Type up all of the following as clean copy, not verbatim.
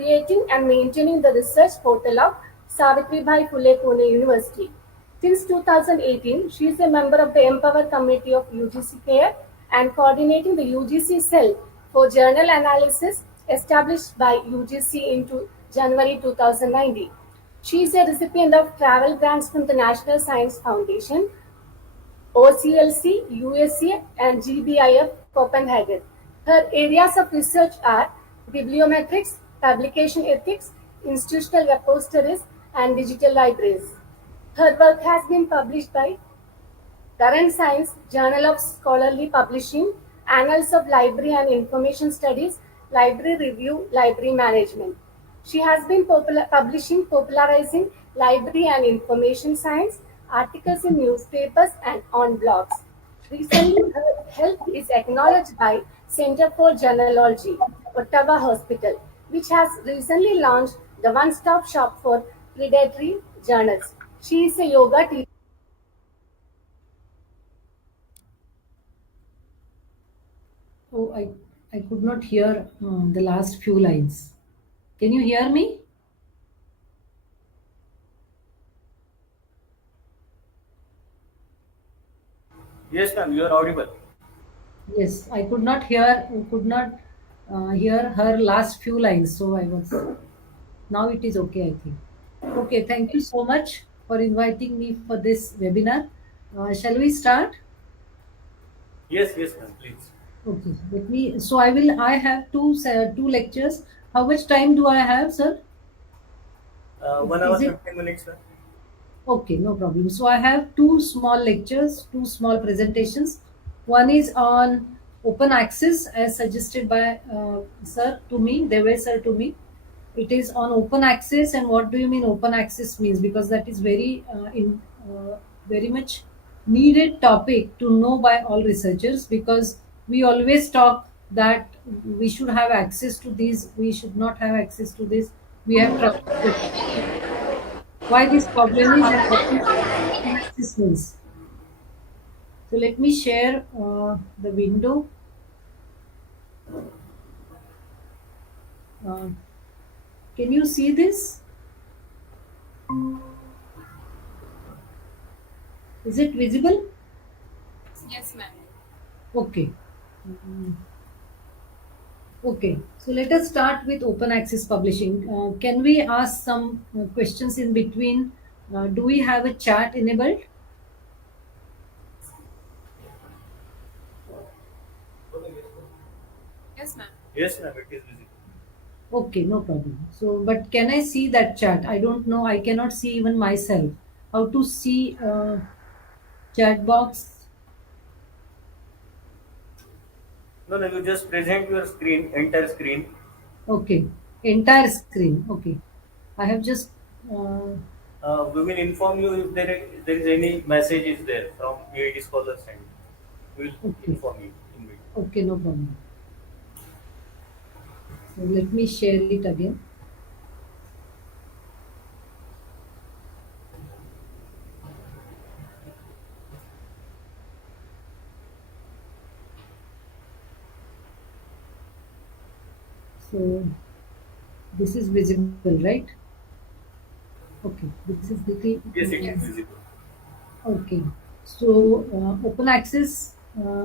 creating and maintaining the research portal of Savitribai Phule Pune University. Since 2018, she is a member of the Empower Committee of UGC Care and coordinating the UGC cell for journal analysis established by UGC in January 2019. She is a recipient of travel grants from the National Science Foundation, OCLC, USA, and GBIF Copenhagen. Her areas of research are bibliometrics, publication ethics, institutional repositories, and digital libraries. Her work has been published by Current Science, Journal of Scholarly Publishing, Annals of Library and Information Studies, Library Review, Library Management. She has been popularizing library and information science, articles in newspapers and on blogs. Recently, her help is acknowledged by Center for Journalogy, Ottawa Hospital, which has recently launched the one-stop shop for predatory journals. She is a yoga teacher. Oh, I could not hear the last few lines. Can you hear me? Yes, ma'am, you are audible. Yes, I could not hear her last few lines. So I was. Now it is okay, I think. Okay, thank you so much for inviting me for this webinar. Shall we start? Yes, ma'am, please. Okay, let me. So I have two lectures. How much time do I have, sir? 1 hour, Is it 15 minutes, ma'am. okay? No problem. So I have two small lectures, two small presentations. One is on open access, as suggested by sir to me, Devesh sir to me. It is on open access, and what do you mean open access means? Because that is very much needed topic to know by all researchers, because we always talk that we should have access to these, we should not have access to this, we have trouble with why this problem is and what is open access means. So let me share the window. Uh, can you see this? Is it visible? Yes, ma'am. Okay. Okay, so let us start with open access publishing. Can we ask some questions in between? Do we have a chat enabled? Yes, ma'am. Yes, ma'am, it is visible. Okay, no problem. So, but can I see that chat? I don't know. I cannot see even myself. How to see chat box? No, you just present your screen, entire screen. Okay, entire screen. Okay, I have just. Uh, We will inform you if there is any message is there from PhD scholars and we will okay, inform you in video. okay, no problem. So let me share it again. So this is visible, right? Okay, this is little. Yes, it is visible. Okay, so open access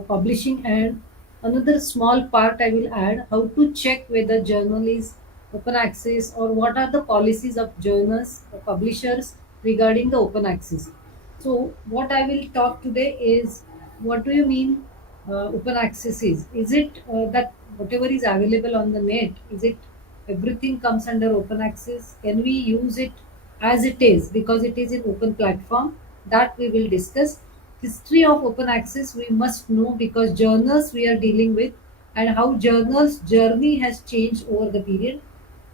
publishing, and another small part I will add how to check whether journal is open access, or what are the policies of journals or publishers regarding the open access. So what I will talk today is, what do you mean open access is? Is it that whatever is available on the net, is it everything comes under open access? Can we use it as it is because it is an open platform? That we will discuss. History of open access we must know, because journals we are dealing with, and how journals journey has changed over the period.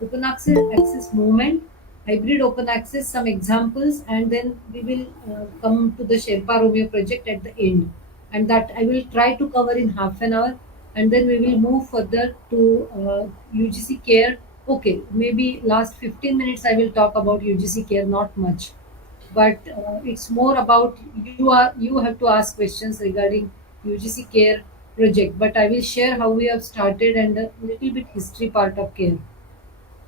Open access movement, hybrid open access, some examples, and then we will come to the Sherpa Romeo project at the end, and that I will try to cover in half an hour, and then we will move further to UGC care. Okay, maybe last 15 minutes I will talk about UGC care, not much, but it's more about you have to ask questions regarding UGC care project. But I will share how we have started and a little bit history part of care.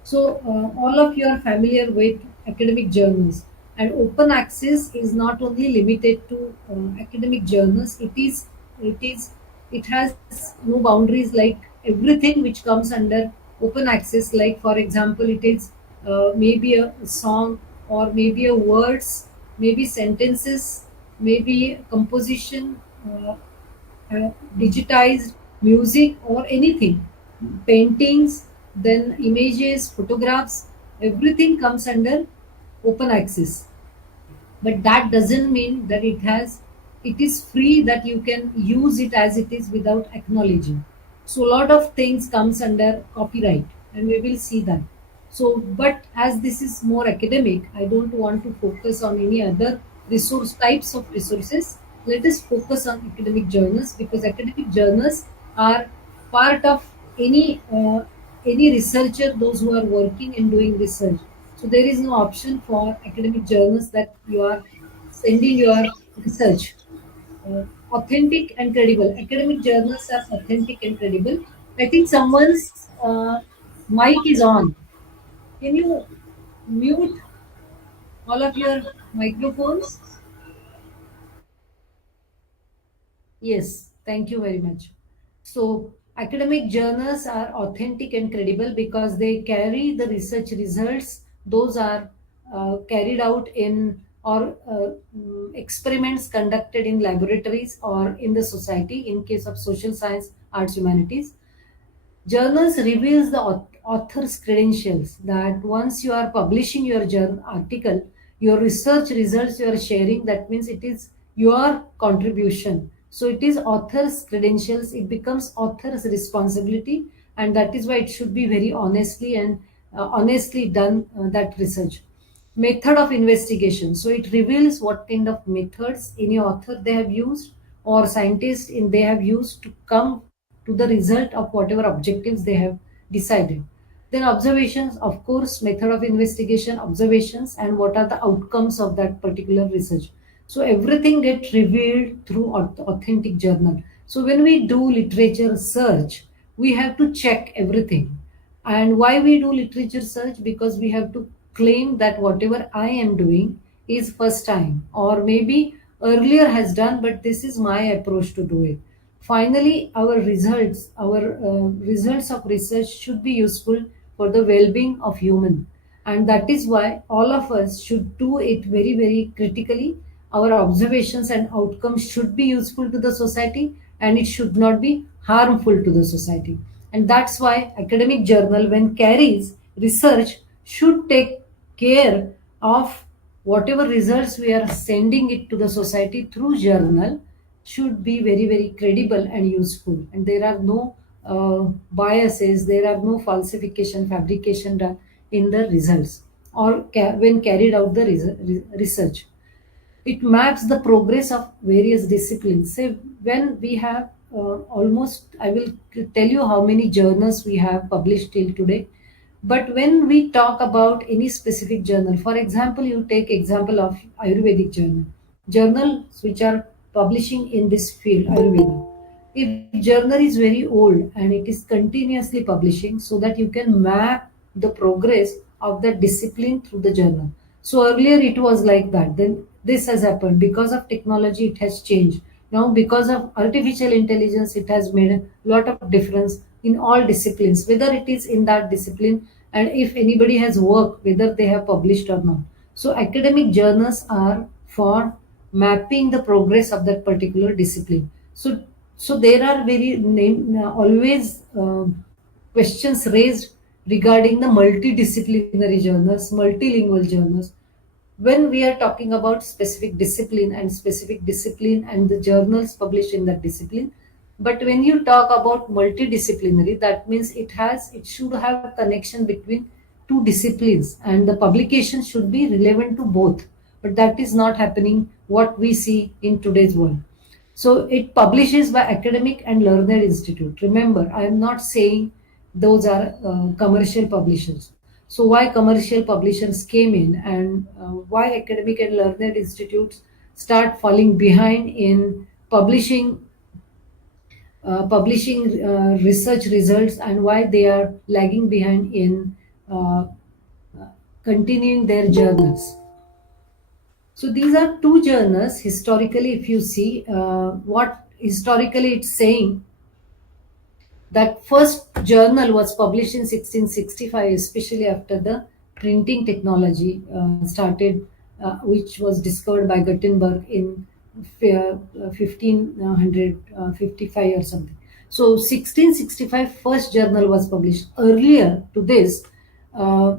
So all of you are familiar with academic journals, and open access is not only limited to academic journals. It is it has no boundaries, like everything which comes under open access. Like for example, it is maybe a song, or maybe a words, maybe sentences, maybe composition, digitized music, or anything, paintings, then images, photographs, everything comes under open access. But that doesn't mean that it is free, that you can use it as it is without acknowledging. So a lot of things comes under copyright, and we will see that. So but as this is more academic, I don't want to focus on any other resource types of resources. Let us focus on academic journals, because academic journals are part of any researcher, those who are working and doing research. So there is no option for academic journals that you are sending your research. Authentic and credible. Academic journals are authentic and credible. I think someone's mic is on. Can you mute all of your microphones? Yes, thank you very much. So, academic journals are authentic and credible because they carry the research results. Those are carried out in, or experiments conducted in laboratories or in the society, in case of social science, arts, humanities. Journals reveals the author's credentials, that once you are publishing your journal article, your research results you are sharing, that means it is your contribution. So it is author's credentials, it becomes author's responsibility, and that is why it should be very honestly and honestly done, that research. Method of investigation, so it reveals what kind of methods any author they have used, or scientists in they have used to come to the result of whatever objectives they have decided. Then observations, of course, method of investigation, observations, and what are the outcomes of that particular research. So everything gets revealed through authentic journal. So when we do literature search, we have to check everything. And why we do literature search? Because we have to claim that whatever I am doing is first time, or maybe earlier has done, but this is my approach to do it. Finally, our results of research should be useful for the well-being of human, and that is why all of us should do it very, very critically. Our observations and outcomes should be useful to the society, and it should not be harmful to the society. And that's why academic journal, when carries research, should take care of whatever results we are sending it to the society through journal, should be very, very credible and useful, and there are no biases, there are no falsification, fabrication done in the results, or when carried out the research. It maps the progress of various disciplines. Say when we have almost, I will tell you how many journals we have published till today. But when we talk about any specific journal, for example, you take example of Ayurvedic journals which are publishing in this field, Ayurveda. If journal is very old and it is continuously publishing, so that you can map the progress of that discipline through the journal. So earlier it was like that. Then this has happened because of technology. It has changed. Now because of artificial intelligence, it has made a lot of difference in all disciplines, whether it is in that discipline, and if anybody has worked, whether they have published or not. So academic journals are for mapping the progress of that particular discipline. So there are always questions raised regarding the multidisciplinary journals, multilingual journals. When we are talking about specific discipline and the journals published in that discipline. But when you talk about multidisciplinary, that means it should have a connection between two disciplines, and the publication should be relevant to both. But that is not happening, what we see in today's world. So it publishes by academic and learned institute. Remember, I am not saying those are commercial publishers. So why commercial publishers came in, and why academic and learned institutes start falling behind in publishing research results, and why they are lagging behind in uh, continuing their journals. So these are two journals historically. If you see what historically it's saying, that first journal was published in 1665, especially after the printing technology started, which was discovered by Gutenberg in 1555 or something. So 1665 first journal was published. Earlier to this, uh,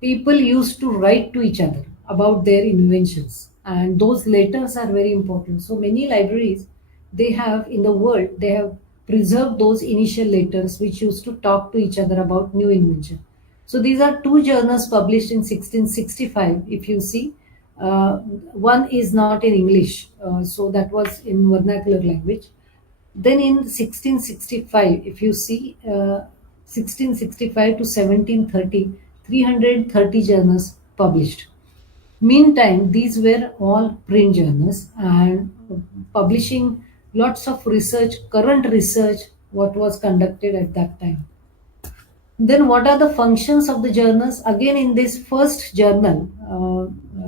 people used to write to each other about their inventions, and those letters are very important. So many libraries, they have in the world, they have preserved those initial letters which used to talk to each other about new invention. So these are two journals published in 1665. If you see, one is not in English, so that was in vernacular language. Then in 1665, if you see, 1665 to 1730, 330 journals published. Meantime, these were all print journals, and publishing lots of research, current research, what was conducted at that time. Then, what are the functions of the journals? Again, in this first journal,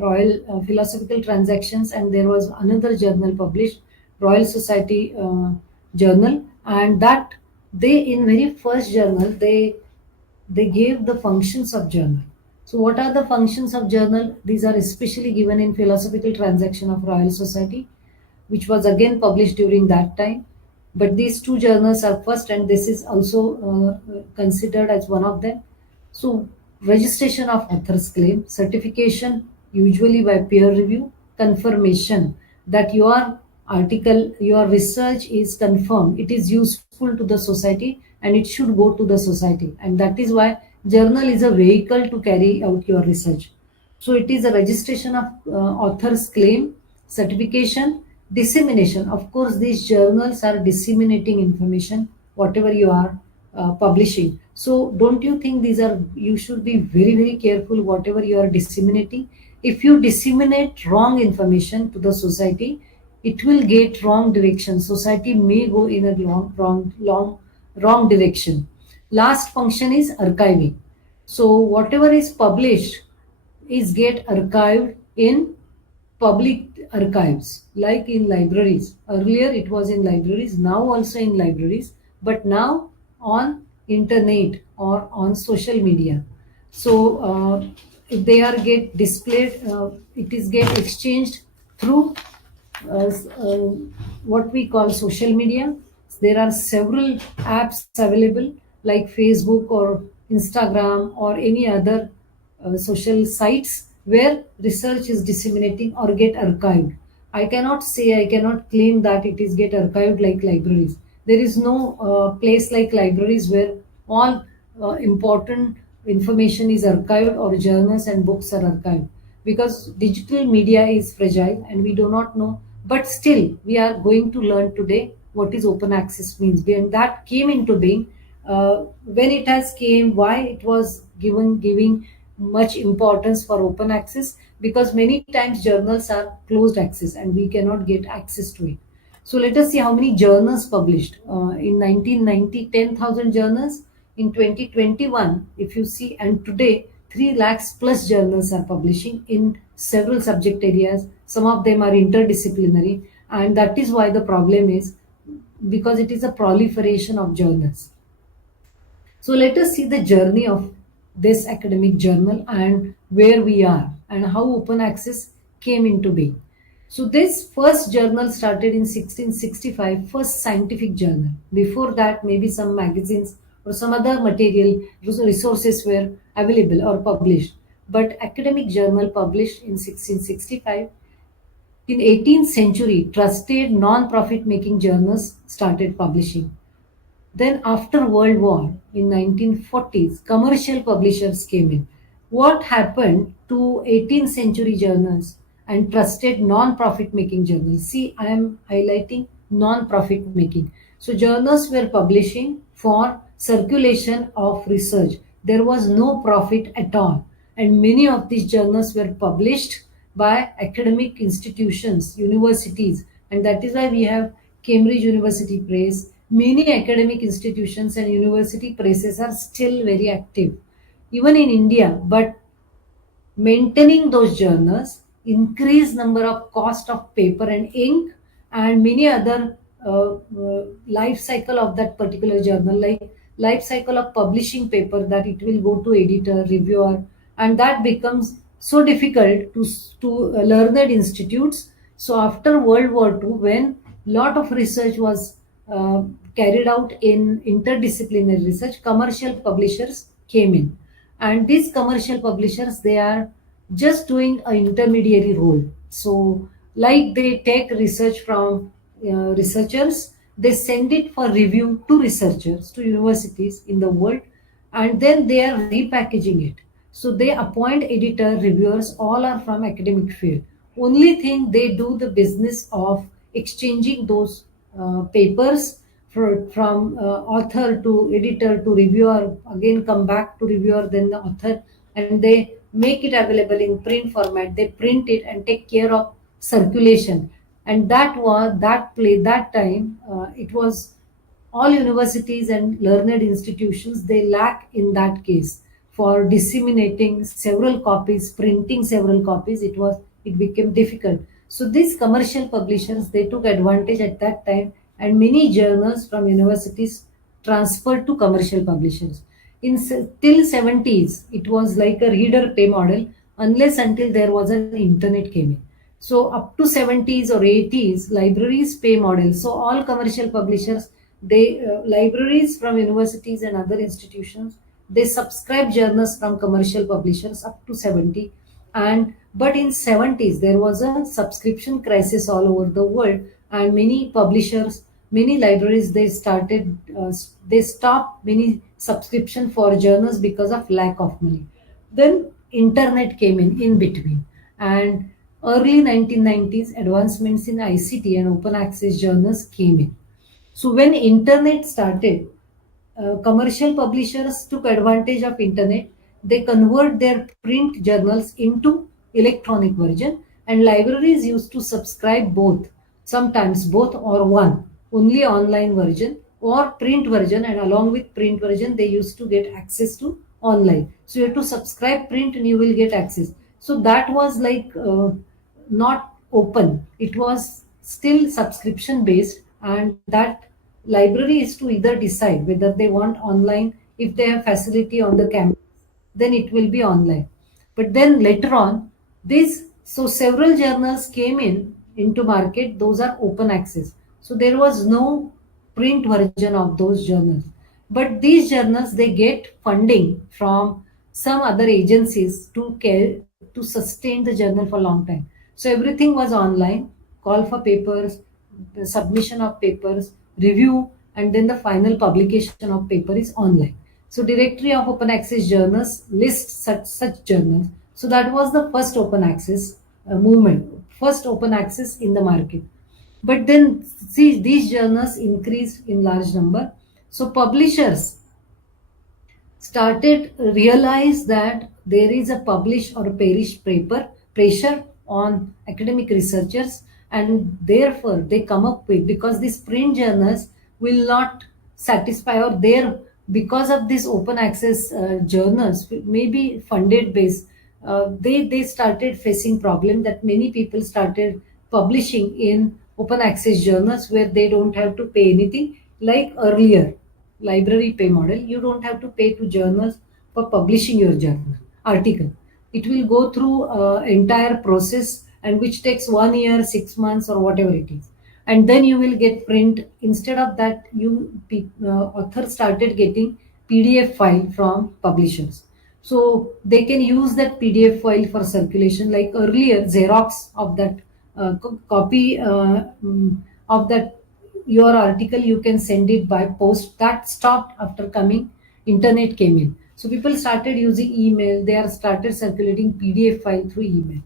Royal Philosophical Transactions, and there was another journal published, Royal Society Journal, and that they in very first journal they gave the functions of journal. So, what are the functions of journal? These are especially given in Philosophical Transaction of Royal Society, which was again published during that time. But these two journals are first, and this is also considered as one of them. So, registration of author's claim, certification, usually by peer review, confirmation that your article, your research is confirmed, it is useful to the society, and it should go to the society. And that is why journal is a vehicle to carry out your research. So it is a registration of author's claim, certification, dissemination. Of course, these journals are disseminating information, whatever you are publishing. So don't you think these are, you should be very, very careful whatever you are disseminating. If you disseminate wrong information to the society, it will get wrong direction. Society may go in a wrong direction. Last function is archiving. So whatever is published is get archived in public archives, like in libraries. Earlier it was in libraries, now also in libraries, but now on internet or on social media. So if they are get displayed, it is get exchanged through uh, uh, what we call social media. There are several apps available like Facebook or Instagram or any other social sites where research is disseminating or get archived. I cannot say, I cannot claim that it is get archived like libraries. There is no place like libraries where all important information is archived or journals and books are archived, because digital media is fragile and we do not know. But still, we are going to learn today what is open access means. And that came into being when it has came, why it was giving much importance for open access, because many times journals are closed access and we cannot get access to it. So let us see how many journals published. In 1990, 10,000 journals. In 2021, if you see, and today, 3 lakhs plus journals are publishing in several subject areas. Some of them are interdisciplinary, and that is why the problem is because it is a proliferation of journals. So let us see the journey of this academic journal and where we are and how open access came into being. So this first journal started in 1665, first scientific journal. Before that, maybe some magazines or some other material resources were available or published. But academic journal published in 1665. In 18th century, trusted non-profit making journals started publishing. Then after World War in 1940s, commercial publishers came in. What happened to 18th century journals and trusted non-profit making journals? See, I am highlighting non-profit making. So journals were publishing for circulation of research. There was no profit at all. And many of these journals were published by academic institutions, universities, and that is why we have Cambridge University Press. Many academic institutions and university presses are still very active. even in India, but maintaining those journals, increase number of cost of paper and ink, and many other life cycle of that particular journal, like life cycle of publishing paper, that it will go to editor, reviewer, and that becomes so difficult to learned institutes. So after World War II, when lot of research was uh, carried out in interdisciplinary research, commercial publishers came in, and these commercial publishers, they are just doing an intermediary role. So like they take research from researchers, they send it for review to researchers, to universities in the world, and then they are repackaging it. So they appoint editor, reviewers, all are from academic field. Only thing, they do the business of exchanging those papers from author to editor to reviewer, again come back to reviewer, then the author, and they make it available in print format. They print it and take care of circulation. And that time, it was all universities and learned institutions, they lack in that case for disseminating several copies, printing several copies. It became difficult. So these commercial publishers, they took advantage at that time, and many journals from universities transferred to commercial publishers. Till 70s, it was like a reader pay model, unless until there was an internet came in. So up to 70s or 80s, libraries pay model. So all commercial publishers, they libraries from universities and other institutions, they subscribe journals from commercial publishers up to 70. And but in 70s, there was a subscription crisis all over the world, and many publishers, many libraries, they stopped many subscription for journals because of lack of money. Then internet came in between, and early 1990s, advancements in ICT and open access journals came in. So when internet started, commercial publishers took advantage of internet. They convert their print journals into electronic version, and libraries used to subscribe both, sometimes both or one, only online version or print version, and along with print version, they used to get access to online. So you have to subscribe print and you will get access. So that was like not open. It was still subscription based, and that library is to either decide whether they want online. If they have facility on the campus, then it will be online. But then later on, this so several journals came into market. Those are open access. So there was no print version of those journals. But these journals, they get funding from some other agencies to sustain the journal for a long time. So everything was online, call for papers, the submission of papers, review, and then the final publication of paper is online. So directory of open access journals lists such journals. So that was the first open access movement, first open access in the market. But then see, these journals increased in large number. So publishers started realize that there is a publish or perish paper pressure on academic researchers, and therefore they come up with, because these print journals will not satisfy, or there, because of this open access journals may be funded based, they started facing problem that many people started publishing in open access journals where they don't have to pay anything like earlier library pay model. You don't have to pay to journals for publishing your journal article. It will go through entire process, and which takes 1 year, 6 months, or whatever it is, and then you will get print. Instead of that, authors started getting PDF file from publishers, so they can use that PDF file for circulation. Like earlier, Xerox of that copy of that your article, you can send it by post. That stopped after coming internet came in. So people started using email. They are started circulating PDF file through email.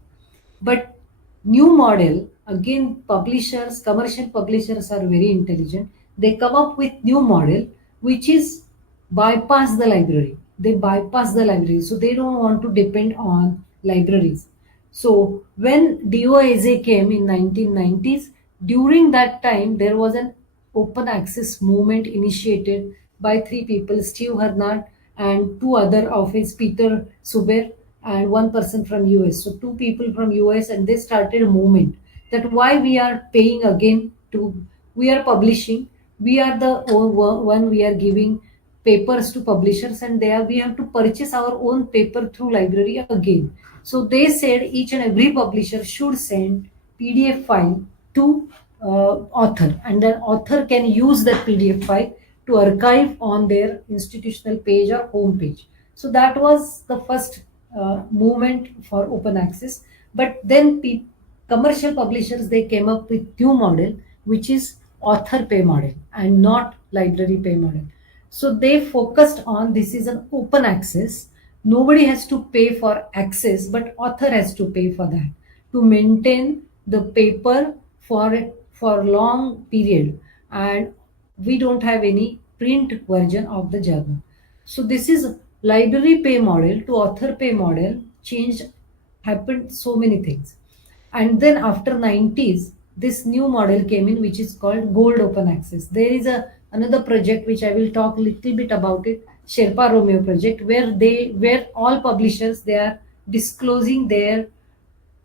But new model, again, publishers, commercial publishers are very intelligent. They come up with new model which is bypass the library. They bypass the library, so they don't want to depend on libraries. So when DOAJ came in 1990s, during that time there was an open access movement initiated by three people: Steve Hernard, and two other of his Peter Suber and one person from US. So two people from US, and they started a movement that why we are paying again to, we are publishing, we are the one, we are giving papers to publishers, and they are, we have to purchase our own paper through library again. So they said each and every publisher should send PDF file to author, and the author can use that PDF file to archive on their institutional page or home page. So that was the first movement for open access. But then commercial publishers, they came up with new model, which is author pay model and not library pay model. So they focused on, this is an open access, nobody has to pay for access, but author has to pay for that to maintain the paper for long period, and we don't have any print version of the journal. So this is library pay model to author pay model changed, happened so many things. And then after 90s, this new model came in, which is called gold open access. There is another project which I will talk a little bit about it, Sherpa Romeo project, where all publishers, they are disclosing their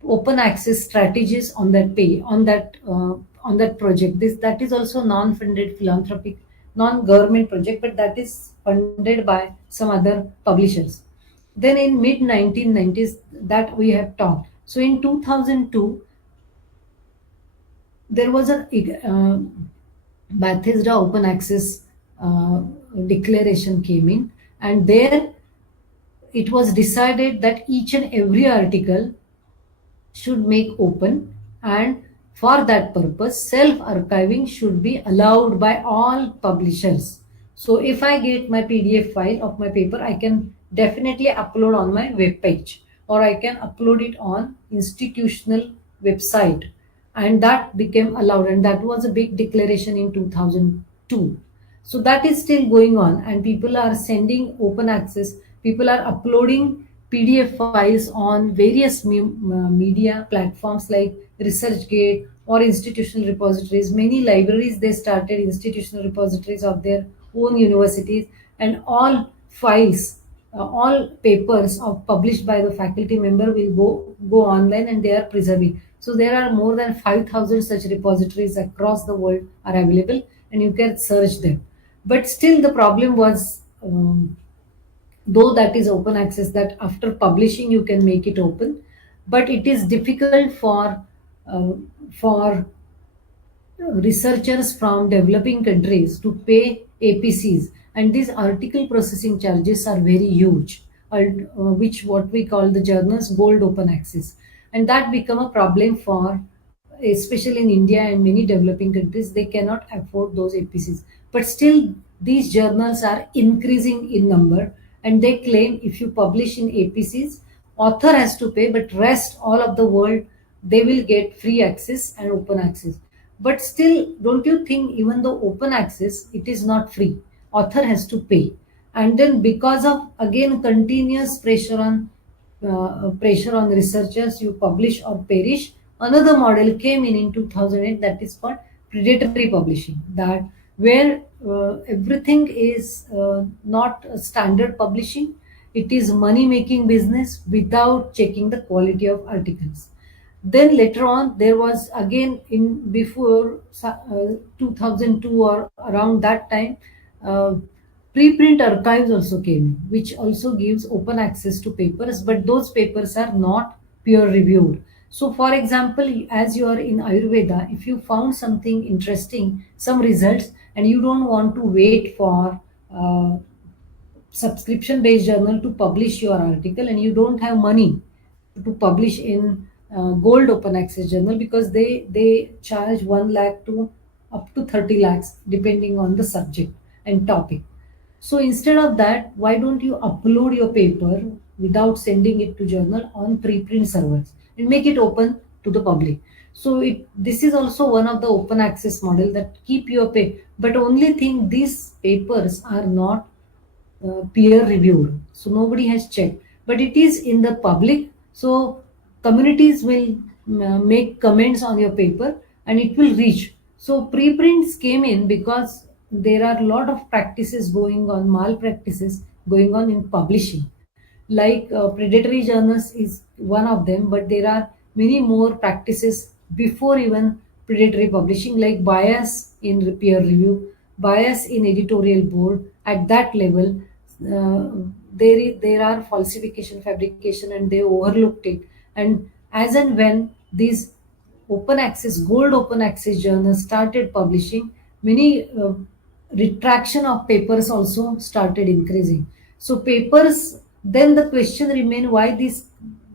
open access strategies on that pay, on that project. This, that is also non-funded philanthropic, non-government project, but that is funded by some other publishers. Then in mid 1990s, that we have talked. So in 2002, there was a Bethesda open access declaration came in, and there it was decided that each and every article should make open, and for that purpose self archiving should be allowed by all publishers. So if I get my PDF file of my paper, I can definitely upload on my web page, or I can upload it on institutional website, and that became allowed, and that was a big declaration in 2002. So that is still going on, and people are sending open access, people are uploading PDF files on various media platforms like ResearchGate or institutional repositories. Many libraries, they started institutional repositories of their own universities, and all files, all papers of published by the faculty member will go online, and they are preserving. So there are more than 5,000 such repositories across the world are available, and you can search them. But still the problem was, though that is open access, that after publishing you can make it open, but it is difficult for researchers from developing countries to pay APCs, and these article processing charges are very huge, which what we call the journals gold open access, and that become a problem for, especially in India and many developing countries, they cannot afford those APCs. But still these journals are increasing in number, and they claim if you publish in APCs, author has to pay, but rest all of the world, they will get free access and open access. But still, don't you think even though open access, it is not free, author has to pay. And then because of again continuous pressure on researchers, you publish or perish, another model came in 2008, that is called predatory publishing, that where everything is not a standard publishing, it is money making business without checking the quality of articles. Then later on, there was again in before 2002 or around that time, uh, preprint archives also came in, which also gives open access to papers, but those papers are not peer reviewed. So for example, as you are in Ayurveda, if you found something interesting, some results, and you don't want to wait for subscription based journal to publish your article, and you don't have money to publish in gold open access journal, because they charge 1 lakh to up to 30 lakhs depending on the subject and topic. So instead of that, why don't you upload your paper without sending it to journal on preprint servers and make it open to the public? So this is also one of the open access model, that keep your pay, but only thing, these papers are not peer reviewed, so nobody has checked, but it is in the public, so communities will make comments on your paper and it will reach. So preprints came in because there are a lot of practices going on, malpractices going on in publishing. Like predatory journals is one of them, but there are many more practices before even predatory publishing, like bias in peer review, bias in editorial board. At that level, there are falsification, fabrication, and they overlooked it. And as and when these open access, gold open access journals started publishing, many retraction of papers also started increasing. So papers, then the question remain, why this,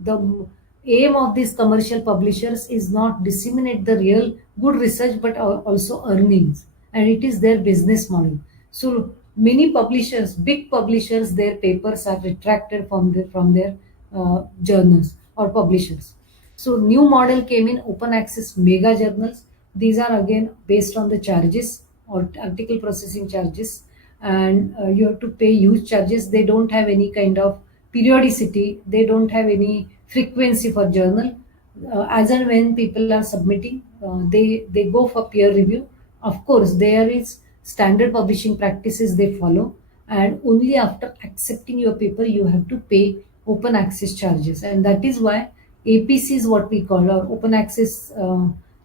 the aim of these commercial publishers is not disseminate the real good research but also earnings, and it is their business model. So many publishers, big publishers, their papers are retracted from their journals or publishers. So new model came in, open access mega journals. These are again based on the charges or article processing charges, and you have to pay huge charges. They don't have any kind of periodicity. They don't have any frequency for journal. As and when people are submitting, they go for peer review. Of course, there is standard publishing practices they follow, and only after accepting your paper you have to pay open access charges, and that is why APC is what we call, or open access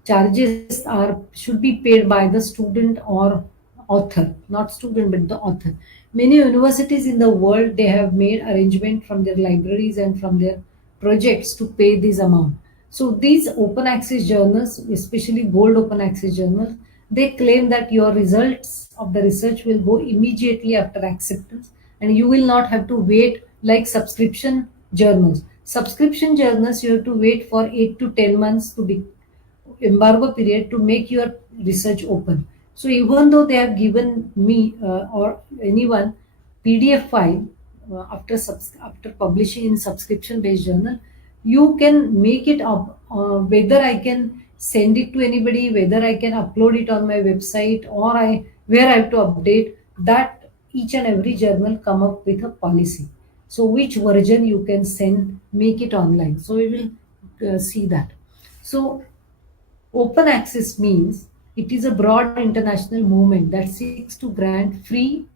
charges are should be paid by the student or author, not student but the author. Many universities in the world, they have made arrangement from their libraries and from their projects to pay this amount. So these open access journals, especially gold open access journals, they claim that your results of the research will go immediately after acceptance, and you will not have to wait like subscription journals. Subscription journals, you have to wait for 8 to 10 months to be embargo period to make your research open. So even though they have given me or anyone PDF file after publishing in subscription based journal, you can make it up. Whether I can send it to anybody, whether I can upload it on my website, or I where I have to update that, each and every journal come up with a policy. So which version you can send, make it online. So we will see that. So open access means it is a broad international movement that seeks to grant free,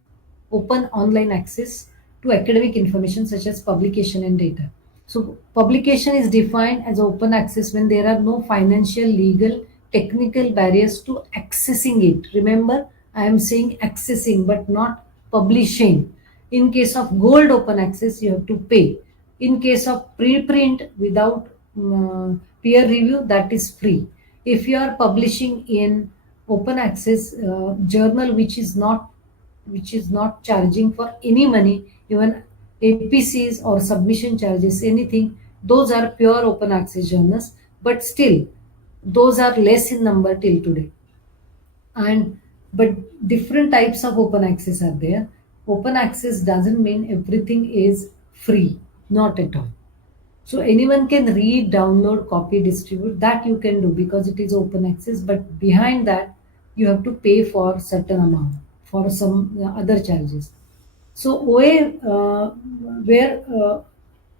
open online access to academic information such as publication and data. So, publication is defined as open access when there are no financial, legal, technical barriers to accessing it. Remember, I am saying accessing but not publishing. In case of gold open access, you have to pay. In case of preprint without peer review, that is free. If you are publishing in open access journal which is not charging for any money, even APCs or submission charges, anything, those are pure open access journals, but still those are less in number till today. And but different types of open access are there. Open access doesn't mean everything is free, not at all. So anyone can read, download, copy, distribute. That you can do because it is open access. But behind that, you have to pay for certain amount for some other charges. So where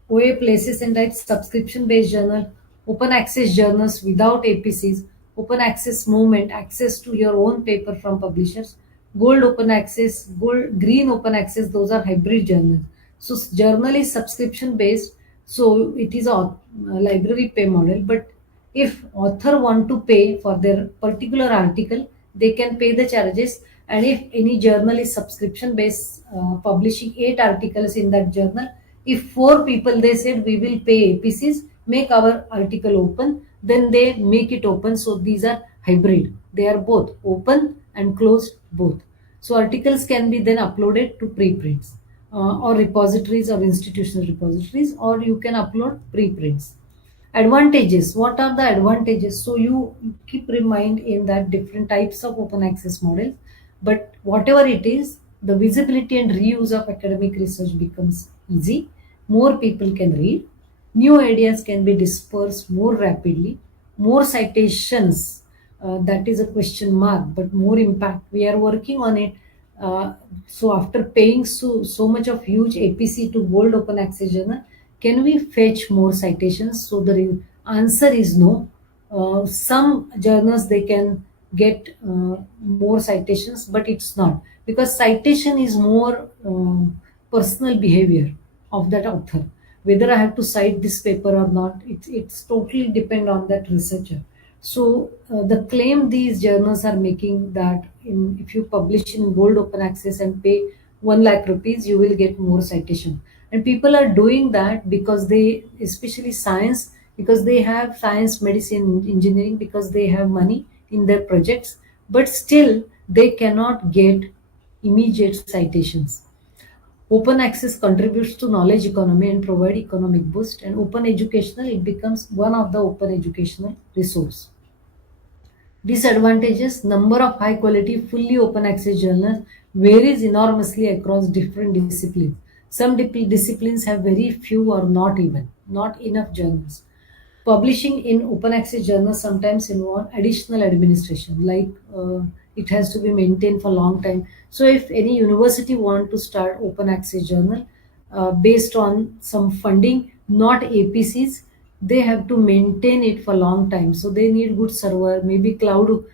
OA places and writes subscription-based journal, open access journals without APCs, open access movement, access to your own paper from publishers, gold open access, green open access, those are hybrid journals. So journal is subscription based, so it is a library pay model. But if author want to pay for their particular article, they can pay the charges. And if any journal is subscription based, publishing 8 articles in that journal, if 4 people they said we will pay APCs, make our article open, then they make it open. So these are hybrid, they are both open and closed both. So articles can be then uploaded to preprints or repositories or institutional repositories, or you can upload preprints. Advantages, what are the advantages? So you keep remind in that different types of open access models, but whatever it is, the visibility and reuse of academic research becomes easy. More people can read, new ideas can be dispersed more rapidly, more citations, that is a question mark, but more impact, we are working on it. So after paying so much of huge APC to gold open access journal, can we fetch more citations? So the answer is no. Some journals they can get more citations, but it's not, because citation is more personal behavior of that author. Whether I have to cite this paper or not, it's totally depend on that researcher. So the claim these journals are making that if you publish in gold open access and pay 1 lakh rupees, you will get more citation. And people are doing that because they, especially science, because they have science, medicine, engineering, because they have money in their projects, but still they cannot get immediate citations. Open access contributes to knowledge economy and provide economic boost, and open educational, it becomes one of the open educational resource. Disadvantages: number of high quality fully open access journals varies enormously across different disciplines. Some disciplines have very few or not enough journals. Publishing in open access journals sometimes involve additional administration, like it has to be maintained for long time. So if any university want to start open access journal based on some funding, not APCs, they have to maintain it for long time. So they need good server, maybe cloud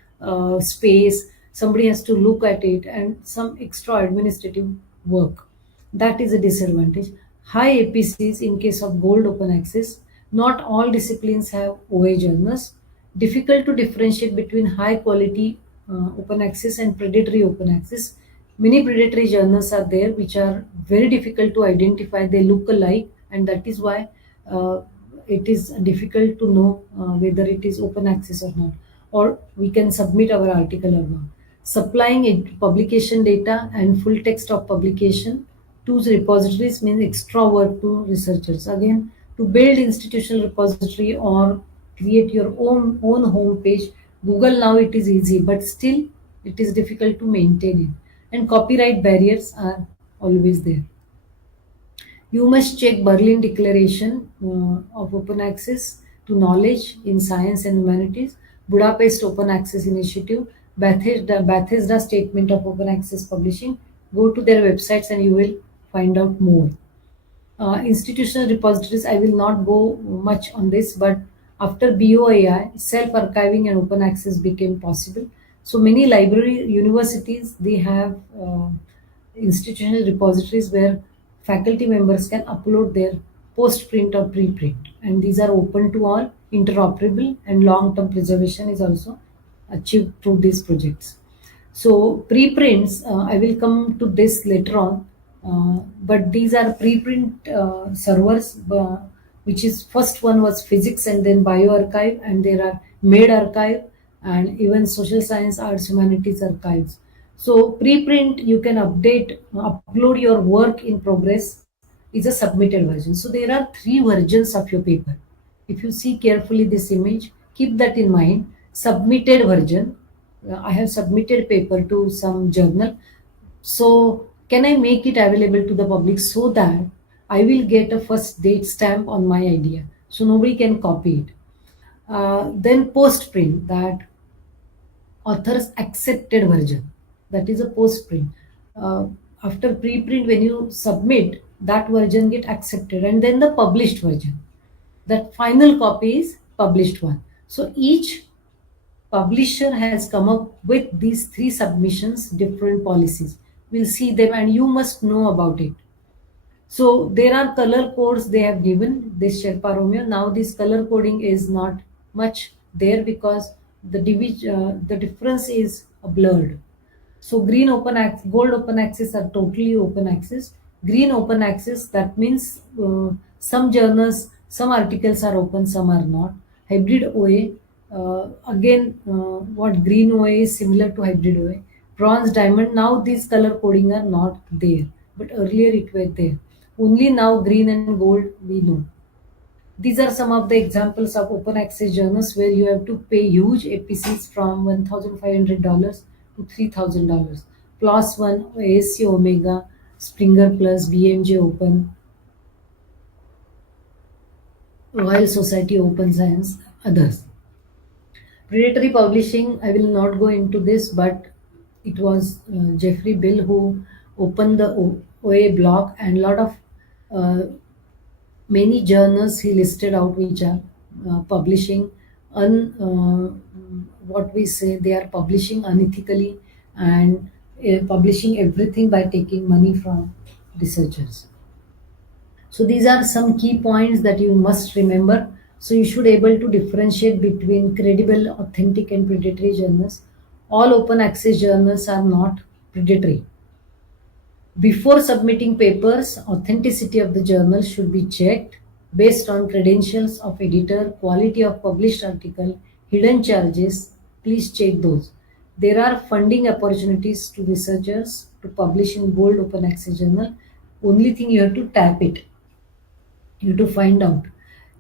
space. Somebody has to look at it and some extra administrative work. That is a disadvantage. High APCs in case of gold open access. Not all disciplines have OA journals. Difficult to differentiate between high quality open access and predatory open access. Many predatory journals are there which are very difficult to identify. They look alike, and that is why uh, it is difficult to know whether it is open access or not, or we can submit our article or not. Supplying publication data and full text of publication to repositories means extra work to researchers. Again, to build institutional repository or create your own home page, Google now it is easy, but still it is difficult to maintain it. And copyright barriers are always there. You must check Berlin Declaration of Open Access to Knowledge in Science and Humanities, Budapest Open Access Initiative, Bethesda Statement of Open Access Publishing. Go to their websites and you will find out more. Institutional repositories, I will not go much on this, but after BOAI, self-archiving and open access became possible. So many library universities, they have institutional repositories where faculty members can upload their post-print or preprint, and these are open to all, interoperable, and long-term preservation is also achieved through these projects. So preprints, I will come to this later on, but these are preprint servers, which is first one was physics and then bioarchive, and there are made archive and even social science, arts, humanities archives. So preprint, you can upload your work in progress is a submitted version. So there are three versions of your paper. If you see carefully this image, keep that in mind. Submitted version, I have submitted paper to some journal. So can I make it available to the public so that I will get a first date stamp on my idea, so nobody can copy it. Then post print, that author's accepted version, that is a post print. After preprint, when you submit, that version get accepted, and then the published version, that final copy is published one. So each publisher has come up with these three submissions, different policies. We'll see them and you must know about it. So there are color codes they have given this Sherpa Romeo. Now this color coding is not much there because the difference is blurred. So green open access, gold open access are totally open access. Green open access, that means some journals, some articles are open, some are not. Hybrid OA, again, what green OA is similar to hybrid OA. Bronze, diamond, now these color coding are not there, but earlier it were there. Only now green and gold we know. These are some of the examples of open access journals where you have to pay huge APCs from $1,500 to $3,000. PLOS One, ASC Omega, Springer Plus, BMJ Open, Royal Society Open Science, others. Predatory publishing, I will not go into this, but it was Jeffrey Bill who opened the OA blog, and a lot of many journals he listed out which are publishing what we say, they are publishing unethically and publishing everything by taking money from researchers. So these are some key points that you must remember. So you should able to differentiate between credible, authentic, and predatory journals. All open access journals are not predatory. Before submitting papers, authenticity of the journal should be checked based on credentials of editor, quality of published article, hidden charges. Please check those. There are funding opportunities to researchers to publish in bold open access journal. Only thing you have to tap it. You have to find out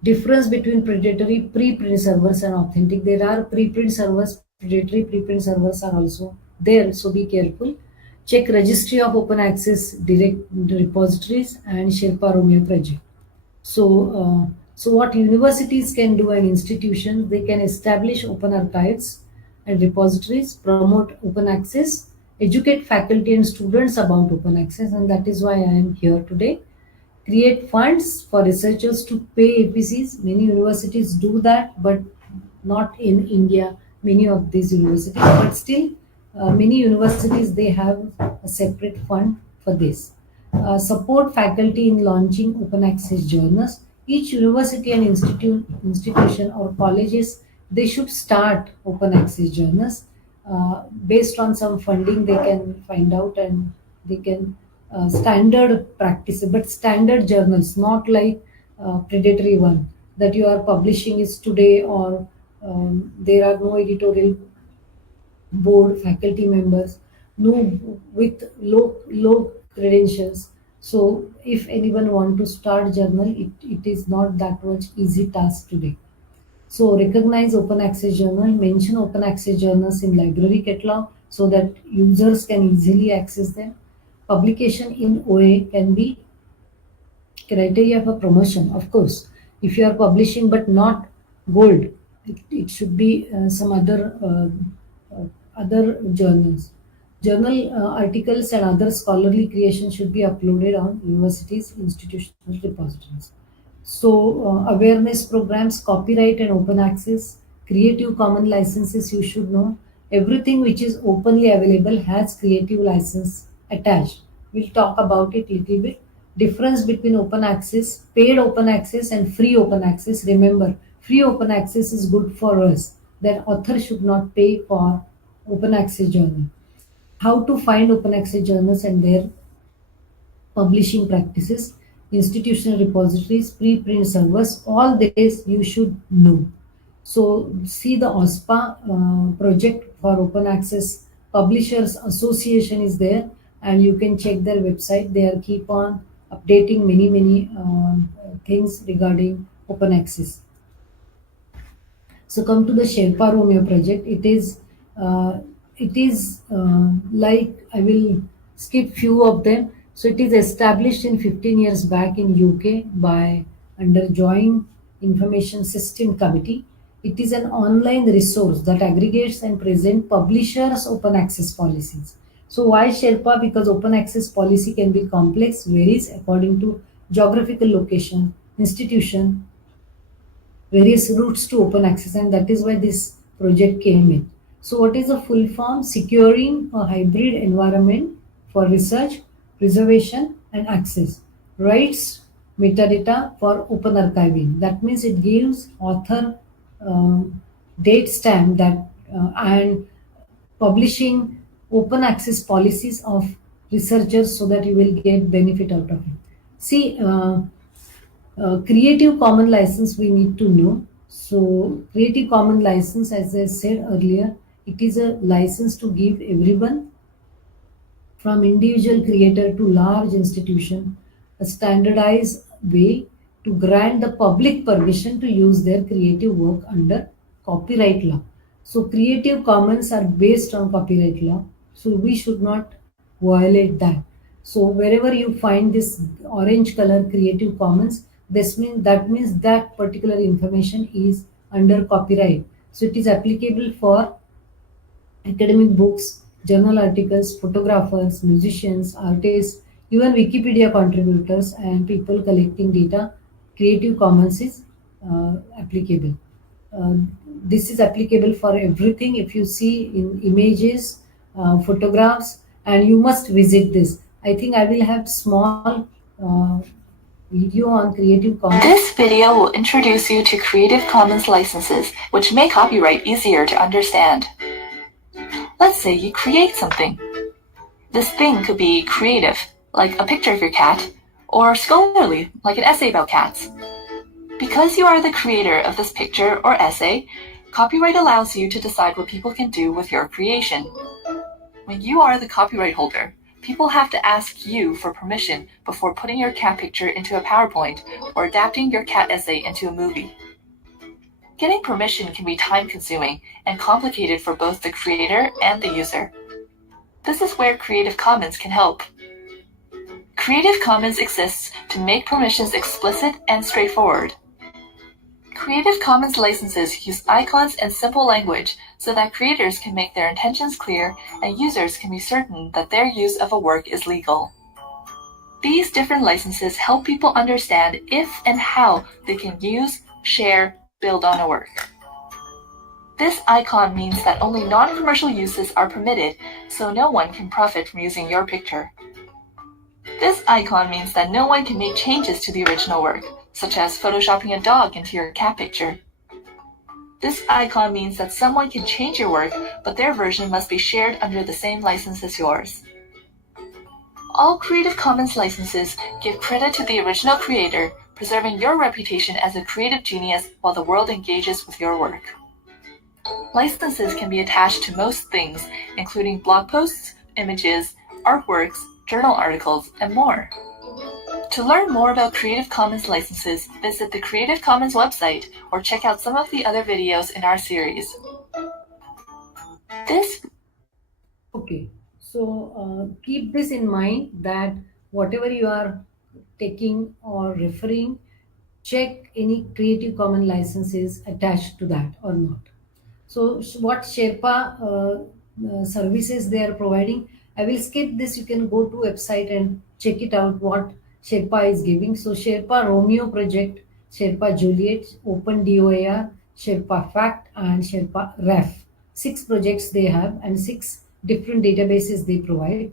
difference between predatory preprint servers and authentic. There are preprint servers, predatory preprint servers are also there, so be careful. Check registry of open access direct repositories and Sherpa Romeo project. So what universities can do and institutions, they can establish open archives and repositories, promote open access, educate faculty and students about open access, and that is why I am here today. Create funds for researchers to pay APCs. Many universities do that, but not in India. Many of these universities, but still, many universities they have a separate fund for this. Support faculty in launching open access journals. Each university and institution or colleges they should start open access journals. Based on some funding, they can find out and they can standard practice, but standard journals, not like predatory one that you are publishing is today or there are no editorial board faculty members, no with low credentials. So if anyone want to start journal, it is not that much easy task today. So recognize open access journal, mention open access journals in library catalog so that users can easily access them. Publication in OA can be criteria for promotion, of course. If you are publishing but not gold, it should be some other journals. Journal articles and other scholarly creation should be uploaded on universities, institutional repositories. So, awareness programs, copyright and open access, Creative Common licenses, you should know. Everything which is openly available has creative license attached. We'll talk about it little bit. Difference between open access, paid open access, and free open access. Remember, free open access is good for us. That author should not pay for open access journal. How to find open access journals and their publishing practices, institutional repositories, preprint servers, all this you should know. So see the OSPA project for open access publishers association is there and you can check their website. They are keep on updating many things regarding open access. So come to the Sherpa Romeo project. It is like I will skip few of them. So it is established in 15 years back in UK by under Joint Information System Committee. It is an online resource that aggregates and present publishers' open access policies. So why Sherpa? Because open access policy can be complex, varies according to geographical location, institution, various routes to open access, and that is why this project came in. So what is the full form? Securing a hybrid environment for research, preservation and access. Rights metadata for open archiving. That means it gives author date stamp that and publishing open access policies of researchers so that you will get benefit out of it. See, Creative Common license we need to know. So Creative Common license, as I said earlier, it is a license to give everyone from individual creator to large institution a standardized way to grant the public permission to use their creative work under copyright law. So Creative Commons are based on copyright law. So we should not violate that. So wherever you find this orange color Creative Commons, that means that particular information is under copyright. So it is applicable for academic books, journal articles, photographers, musicians, artists, even Wikipedia contributors and people collecting data. Creative Commons is applicable. Uh, this is applicable for everything. If you see in images, photographs, and you must visit this. I think I will have small video on Creative Commons. This video will introduce you to Creative Commons licenses, which make copyright easier to understand. Let's say you create something. This thing could be creative, like a picture of your cat, or scholarly, like an essay about cats. Because you are the creator of this picture or essay, copyright allows you to decide what people can do with your creation. When you are the copyright holder, people have to ask you for permission before putting your cat picture into a PowerPoint or adapting your cat essay into a movie. Getting permission can be time-consuming and complicated for both the creator and the user. This is where Creative Commons can help. Creative Commons exists to make permissions explicit and straightforward. Creative Commons licenses use icons and simple language so that creators can make their intentions clear and users can be certain that their use of a work is legal. These different licenses help people understand if and how they can use, share, build on a work. This icon means that only non-commercial uses are permitted, so no one can profit from using your picture. This icon means that no one can make changes to the original work, such as photoshopping a dog into your cat picture. This icon means that someone can change your work, but their version must be shared under the same license as yours. All Creative Commons licenses give credit to the original creator, preserving your reputation as a creative genius while the world engages with your work. Licenses can be attached to most things, including blog posts, images, artworks, journal articles, and more. To learn more about Creative Commons licenses, visit the Creative Commons website or check out some of the other videos in our series. Okay, so keep this in mind that whatever you are taking or referring, check any Creative Commons licenses attached to that or not. So what Sherpa services they are providing, I will skip this. You can go to website and check it out what Sherpa is giving. So Sherpa Romeo project, Sherpa Juliet, Open DOAR, Sherpa Fact, and Sherpa Ref. 6 projects they have and 6 different databases they provide.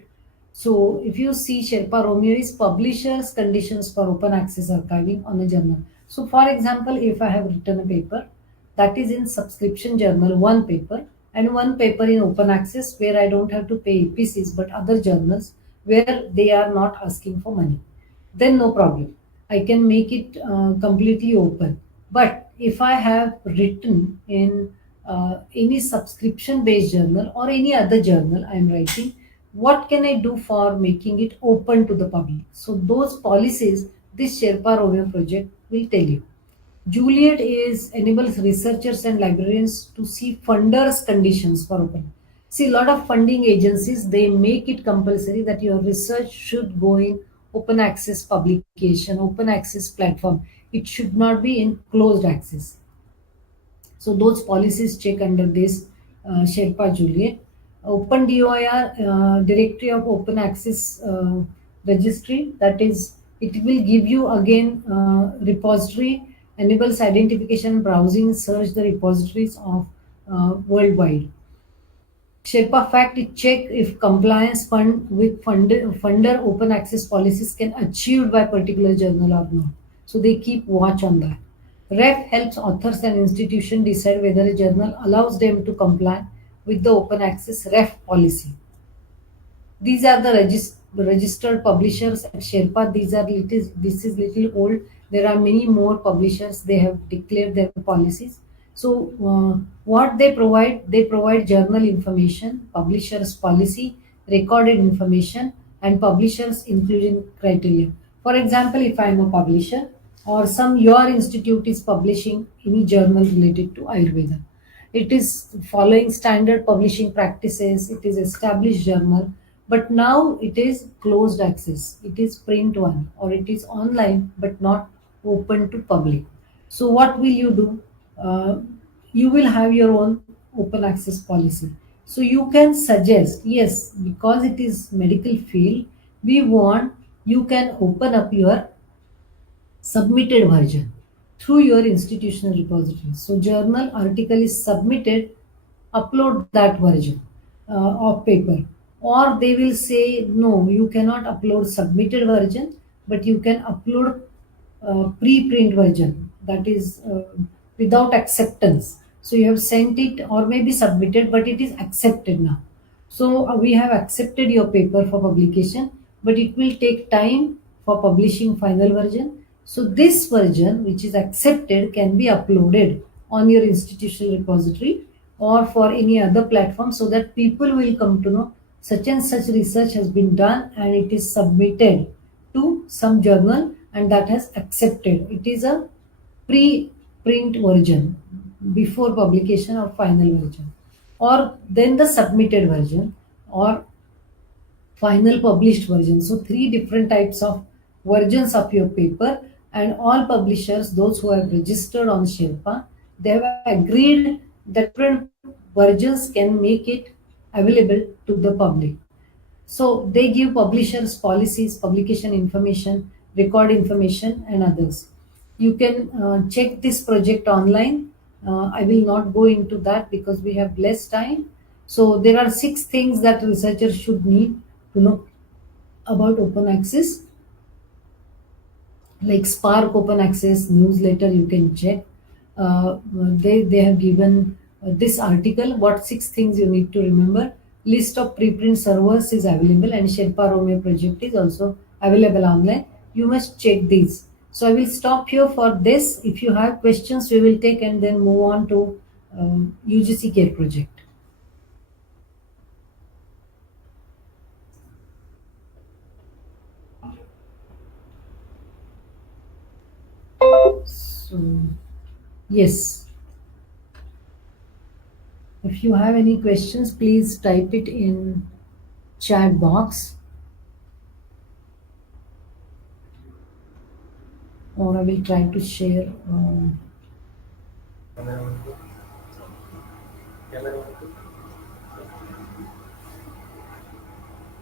So if you see Sherpa Romeo is publishers conditions for open access archiving on a journal. So for example, if I have written a paper that is in subscription journal, one paper, and one paper in open access where I don't have to pay EPCs but other journals where they are not asking for money, then no problem. I can make it completely open. But if I have written in any subscription based journal or any other journal I am writing, what can I do for making it open to the public? So those policies this Sherpa Romeo project will tell you. Juliet enables researchers and librarians to see funders' conditions for open. See, a lot of funding agencies, they make it compulsory that your research should go in open access publication, open access platform. It should not be in closed access. So those policies check under this Sherpa Juliet. Open DOIR, Directory of Open Access Registry, that is, it will give you again repository, enables identification, browsing, search the repositories of worldwide. Sherpa Fact, it check if compliance with funder open access policies can achieved by particular journal or not. So they keep watch on that. Ref helps authors and institutions decide whether a journal allows them to comply with the open access ref policy. These are the registered publishers at Sherpa. This is little old. There are many more publishers. They have declared their policies. So what they provide journal information, publishers policy, recorded information, and publishers inclusion criteria. For example, if I am a publisher or your institute is publishing any journal related to Ayurveda, it is following standard publishing practices. It is established journal, but now it is closed access. It is print one or it is online, but not open to public. So what will you do? You will have your own open access policy. So you can suggest, yes, because it is medical field, you can open up your submitted version through your institutional repository. So journal article is submitted, upload that version of paper or they will say no, you cannot upload submitted version, but you can upload preprint version, that is without acceptance. So you have sent it or maybe submitted, but it is accepted now. So we have accepted your paper for publication, but it will take time for publishing final version. So this version, which is accepted, can be uploaded on your institutional repository or for any other platform, so that people will come to know such and such research has been done and it is submitted to some journal and that has accepted. It is a pre-print version before publication or final version, or then the submitted version or final published version. So three different types of versions of your paper, and all publishers, those who have registered on Sherpa, they have agreed that different versions can make it available to the public. So they give publishers policies, publication information, record information, and others. You can check this project online. I will not go into that because we have less time. So there are 6 things that researchers should need to know about open access, like Spark Open Access newsletter. You can check. They have given this article. What 6 things you need to remember? List of preprint servers is available, and Sherpa Rome project is also available online. You must check these. So I will stop here for this. If you have questions, we will take and then move on to UGC Care project. So yes. If you have any questions, please type it in chat box, or I will try to share. Camera on. Camera on.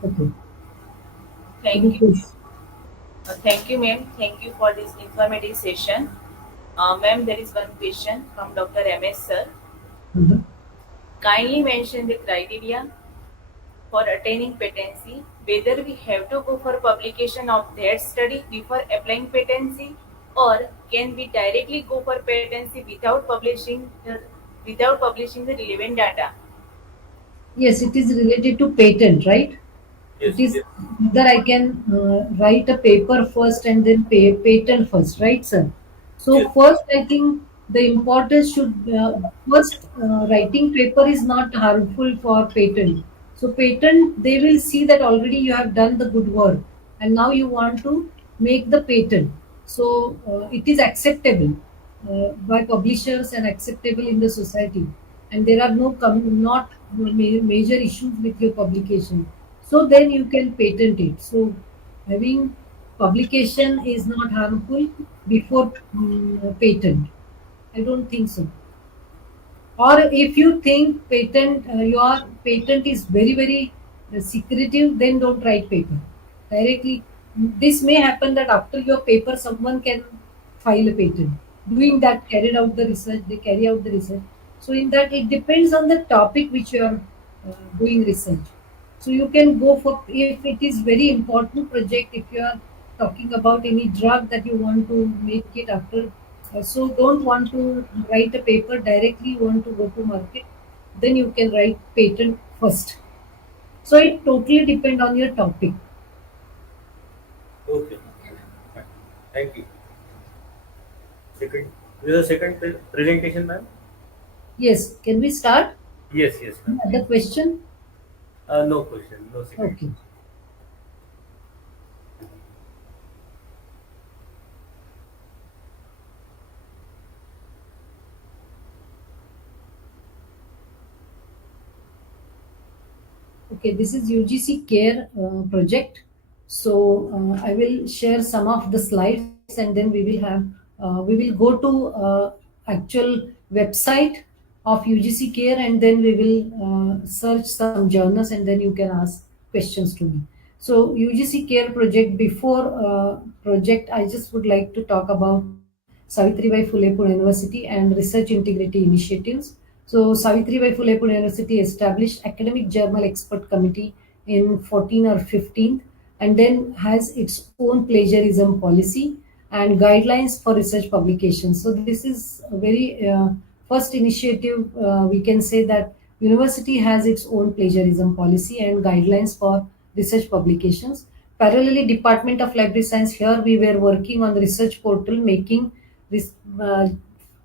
Okay. Thank Any you. questions? Thank you, ma'am. Thank you for this informative session. Ma'am, there is one question from Dr. MS, sir. Mhm. Kindly mention the criteria for attaining patency, whether we have to go for publication of that study before applying patency, or can we directly go for patency without publishing the relevant data. Yes, it is related to patent, right? Yes, It is yes, either I can write a paper first and then patent first, right, sir? So yes, first, I think the importance should first writing paper is not harmful for patent. So patent, they will see that already you have done the good work, and now you want to make the patent. So it is acceptable by publishers and acceptable in the society, and there are not major issues with your publication. So then you can patent it. So having publication is not harmful before patent. I don't think so. Or if you think patent, your patent is very secretive, then don't write paper directly. This may happen that after your paper, someone can file a patent. Doing that, carried out the research, they carry out the research. So in that, it depends on the topic which you are doing research. So you can go for, if it is very important project, if you are talking about any drug that you want to make it after, so don't want to write a paper directly, you want to go to market, then you can write patent first. So it totally depend on your topic. okay. Fine. Thank you. Second, this is the second presentation, ma'am. Yes, can we start? Yes, yes, ma'am. Other question? No question, no second. Okay. Okay, this is UGC Care project. So I will share some of the slides, and then we will go to actual website of UGC Care, and then we will search some journals, and then you can ask questions to me. So UGC Care project, before project, I just would like to talk about Savitribai Phule Pune University and research integrity initiatives. So Savitribai Phule Pune University established academic journal expert committee in 14 or 15, and then has its own plagiarism policy and guidelines for research publications. So this is a very first initiative. We can say that university has its own plagiarism policy and guidelines for research publications. Parallelly, Department of Library Science, here we were working on the research portal, making this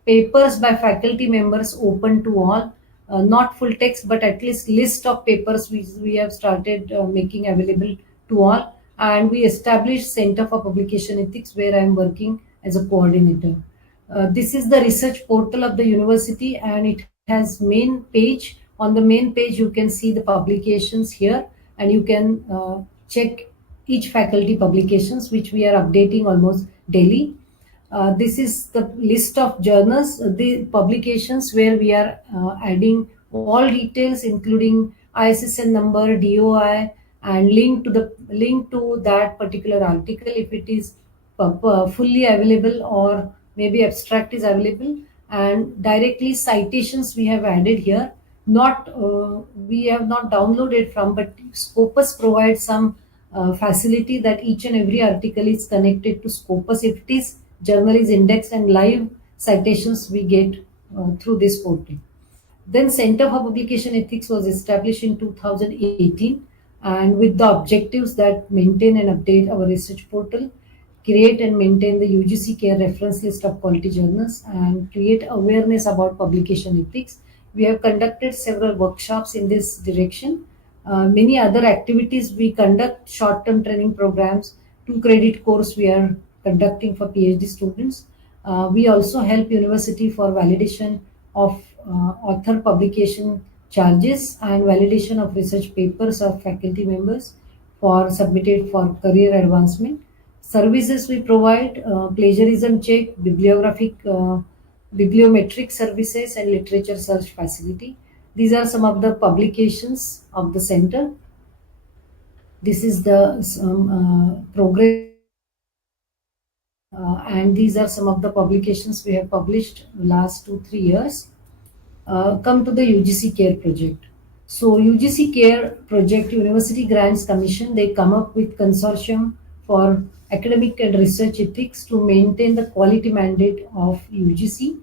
papers by faculty members open to all, not full text, but at least list of papers we have started making available to all. And we established Center for Publication Ethics, where I am working as a coordinator. This is the research portal of the university, and it has main page. On the main page, you can see the publications here, and you can check each faculty publications, which we are updating almost daily. This is the list of journals, the publications where we are adding all details, including ISSN number, DOI, and link to that particular article if it is fully available, or maybe abstract is available, and directly citations we have added here. Not we have not downloaded from, but Scopus provides some facility that each and every article is connected to Scopus. If it is journal is indexed, and live citations we get through this portal. Then Center for Publication Ethics was established in 2018, and with the objectives that maintain and update our research portal, create and maintain the UGC CARE reference list of quality journals, and create awareness about publication ethics. We have conducted several workshops in this direction. Many other activities we conduct, short-term training programs, 2 credit course we are conducting for PhD students. We also help university for validation of author publication charges and validation of research papers of faculty members for submitted for career advancement. Services we provide, plagiarism check, bibliometric services, and literature search facility. These are some of the publications of the center. This is the progress, and these are some of the publications we have published last 2-3 years. Come to the UGC CARE project. So UGC CARE project, University Grants Commission, they come up with consortium for academic and research ethics to maintain the quality mandate of UGC.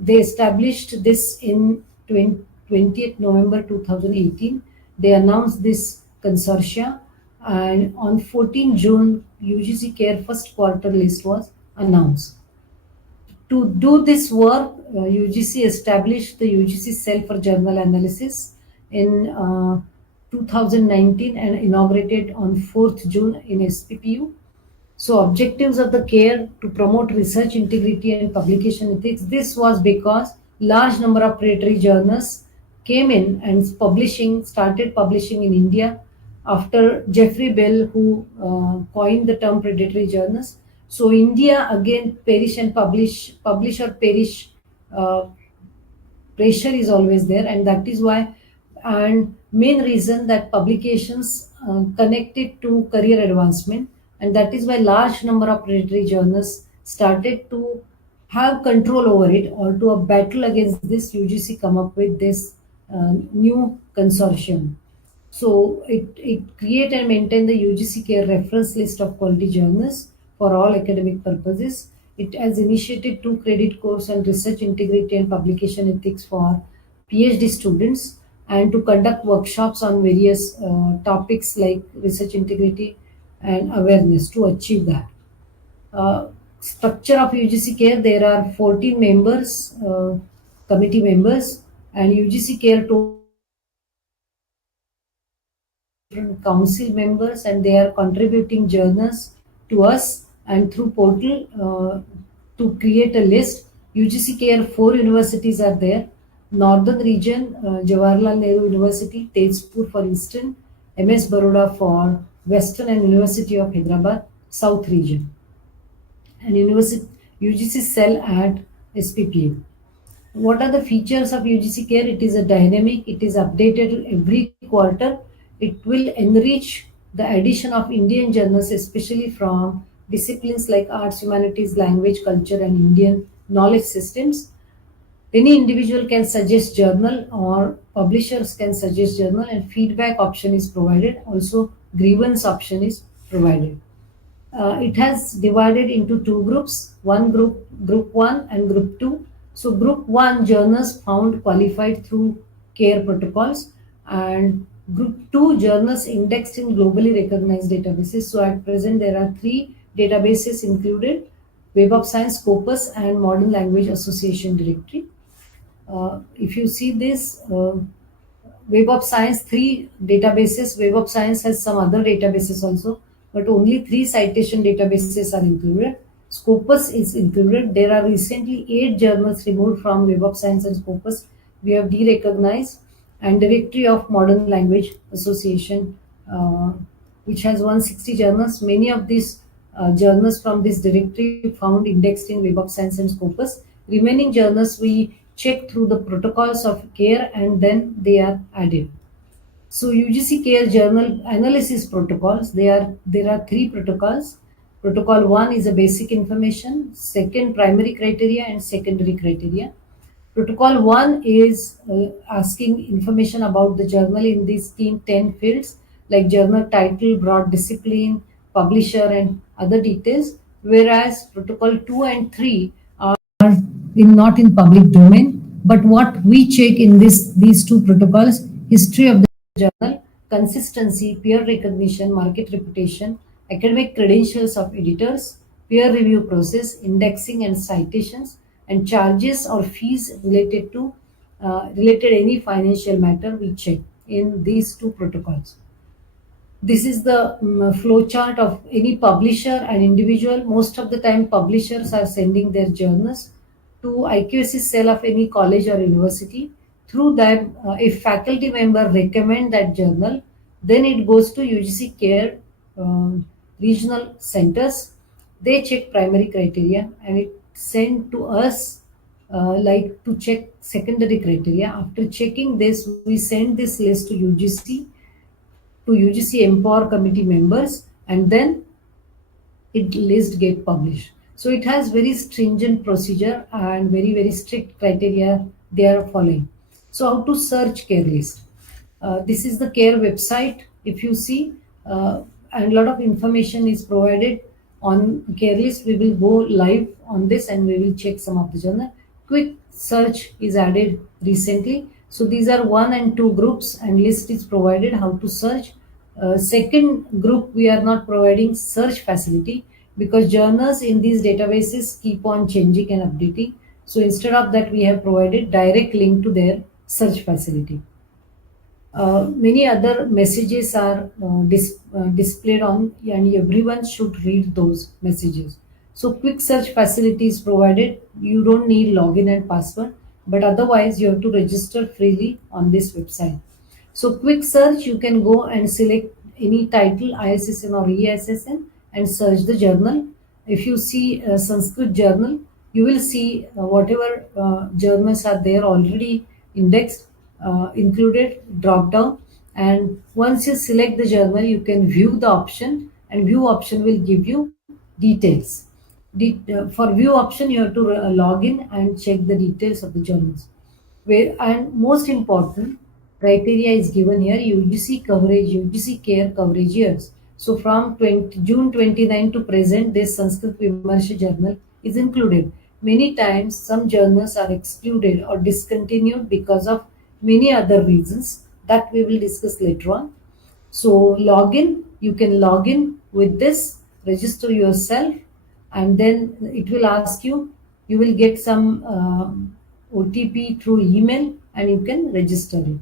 They established this in 20th November 2018. They announced this consortia, and on 14 June, UGC CARE first quarter list was announced. To do this work, UGC established the UGC Cell for Journal Analysis in 2019 and inaugurated on 4th June in SPPU. So objectives of the CARE to promote research integrity and publication ethics. This was because large number of predatory journals came in and started publishing in India after Jeffrey Bell, who coined the term predatory journals. So India again perish and publish or perish. Pressure is always there, and that is why, and main reason that publications connected to career advancement, and that is why large number of predatory journals started to have control over it, or to a battle against this. UGC come up with this new consortium. So it create and maintain the UGC CARE reference list of quality journals for all academic purposes. It has initiated 2 credit course on research integrity and publication ethics for PhD students, and to conduct workshops on various topics like research integrity and awareness to achieve that. Structure of UGC CARE, there are 14 members, committee members, and UGC CARE council members, and they are contributing journals to us and through portal to create a list. UGC CARE 4 universities are there. Northern region, Jawaharlal Nehru University, Tezpur for Eastern, MS Baroda for Western, and University of Hyderabad, South region. And UGC cell at SPPU. What are the features of UGC CARE? It is a dynamic, it is updated every quarter. It will enrich the addition of Indian journals, especially from disciplines like arts, humanities, language, culture, and Indian knowledge systems. Any individual can suggest journal or publishers can suggest journal, and feedback option is provided. Also, grievance option is provided. It has divided into two groups, group 1 and group 2. So group 1 journals found qualified through care protocols, and group 2 journals indexed in globally recognized databases. So at present there are three databases included: Web of Science, Scopus, and Modern Language Association Directory. If you see this, Web of Science, three databases. Web of Science has some other databases also, but only three citation databases are included. Scopus is included. There are recently 8 journals removed from Web of Science and Scopus. We have de-recognized, and Directory of Modern Language Association, which has 160 journals. Many of these journals from this directory found indexed in Web of Science and Scopus. Remaining journals we check through the protocols of care, and then they are added. So UGC care journal analysis protocols, there are three protocols. Protocol 1 is a basic information, second primary criteria, and secondary criteria. Protocol 1 is asking information about the journal in these 10 fields like journal title, broad discipline, publisher, and other details, whereas Protocol 2 and 3 are not in public domain. But what we check in these two protocols: history of the journal, consistency, peer recognition, market reputation, academic credentials of editors, peer review process, indexing and citations, and charges or fees related any financial matter we check in these two protocols. This is the flow chart of any publisher and individual. Most of the time publishers are sending their journals to IQAC cell of any college or university. Through them, if faculty member recommend that journal, then it goes to UGC care regional centers. They check primary criteria, and it sent to us like to check secondary criteria. After checking this, we send this list to UGC Empower committee members, and then it list get published. So it has very stringent procedure and very strict criteria they are following. So how to search care list? This is the care website. If you see, and a lot of information is provided on care list. We will go live on this and we will check some of the journal. Quick search is added recently. So these are 1 and 2 groups, and list is provided how to search. Second group, we are not providing search facility because journals in these databases keep on changing and updating. So instead of that, we have provided direct link to their search facility. Many other messages are displayed on, and everyone should read those messages. So quick search facility is provided. You don't need login and password, but otherwise you have to register freely on this website. So quick search, you can go and select any title, ISSN or ESSN, and search the journal. If you see a Sanskrit journal, you will see whatever journals are there already indexed, included, drop down, and once you select the journal, you can view the option, and view option will give you details. For view option, you have to log in and check the details of the journals. And most important criteria is given here: UGC coverage, UGC care coverage years. So from June 29 to present, this Sanskrit Vimarsha journal is included. Many times some journals are excluded or discontinued because of many other reasons that we will discuss later on. So login, you can log in with this, register yourself, and then it will ask you, you will get some OTP through email, and you can register it.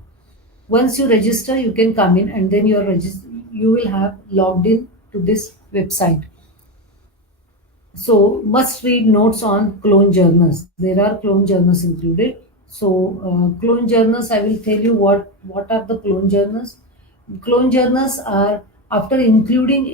Once you register, you can come in, and then you will have logged in to this website. So must read notes on clone journals. There are clone journals included. So clone journals, I will tell you what are the clone journals. Clone journals are after including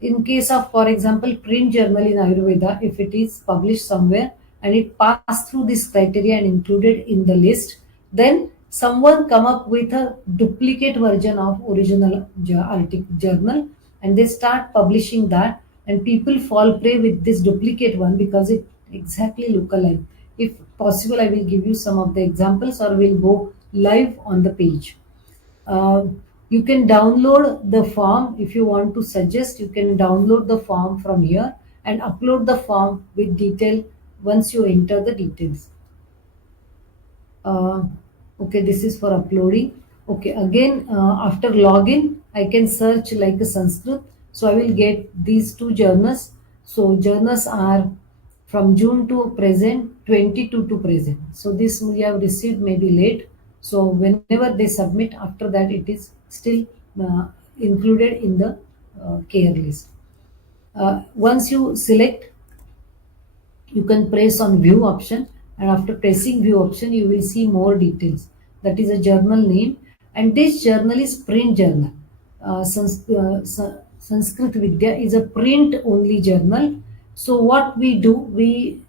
in case of, for example, print journal in Ayurveda, if it is published somewhere and it passed through this criteria and included in the list, then someone come up with a duplicate version of original journal, and they start publishing that, and people fall prey with this duplicate one because it exactly look alike. If possible, I will give you some of the examples or we'll go live on the page. You can download the form. If you want to suggest, you can download the form from here and upload the form with detail once you enter the details. uh, okay, this is for uploading. Okay, again, after login I can search like a Sanskrit, so I will get these two journals. So journals are from June to present, 22 to present. So this we have received maybe late, so whenever they submit, after that it is still included in the care list. Once you select, you can press on view option, and after pressing view option you will see more details. That is a journal name, and this journal is print journal. Sanskrit Vidya is a print only journal. So what we do, we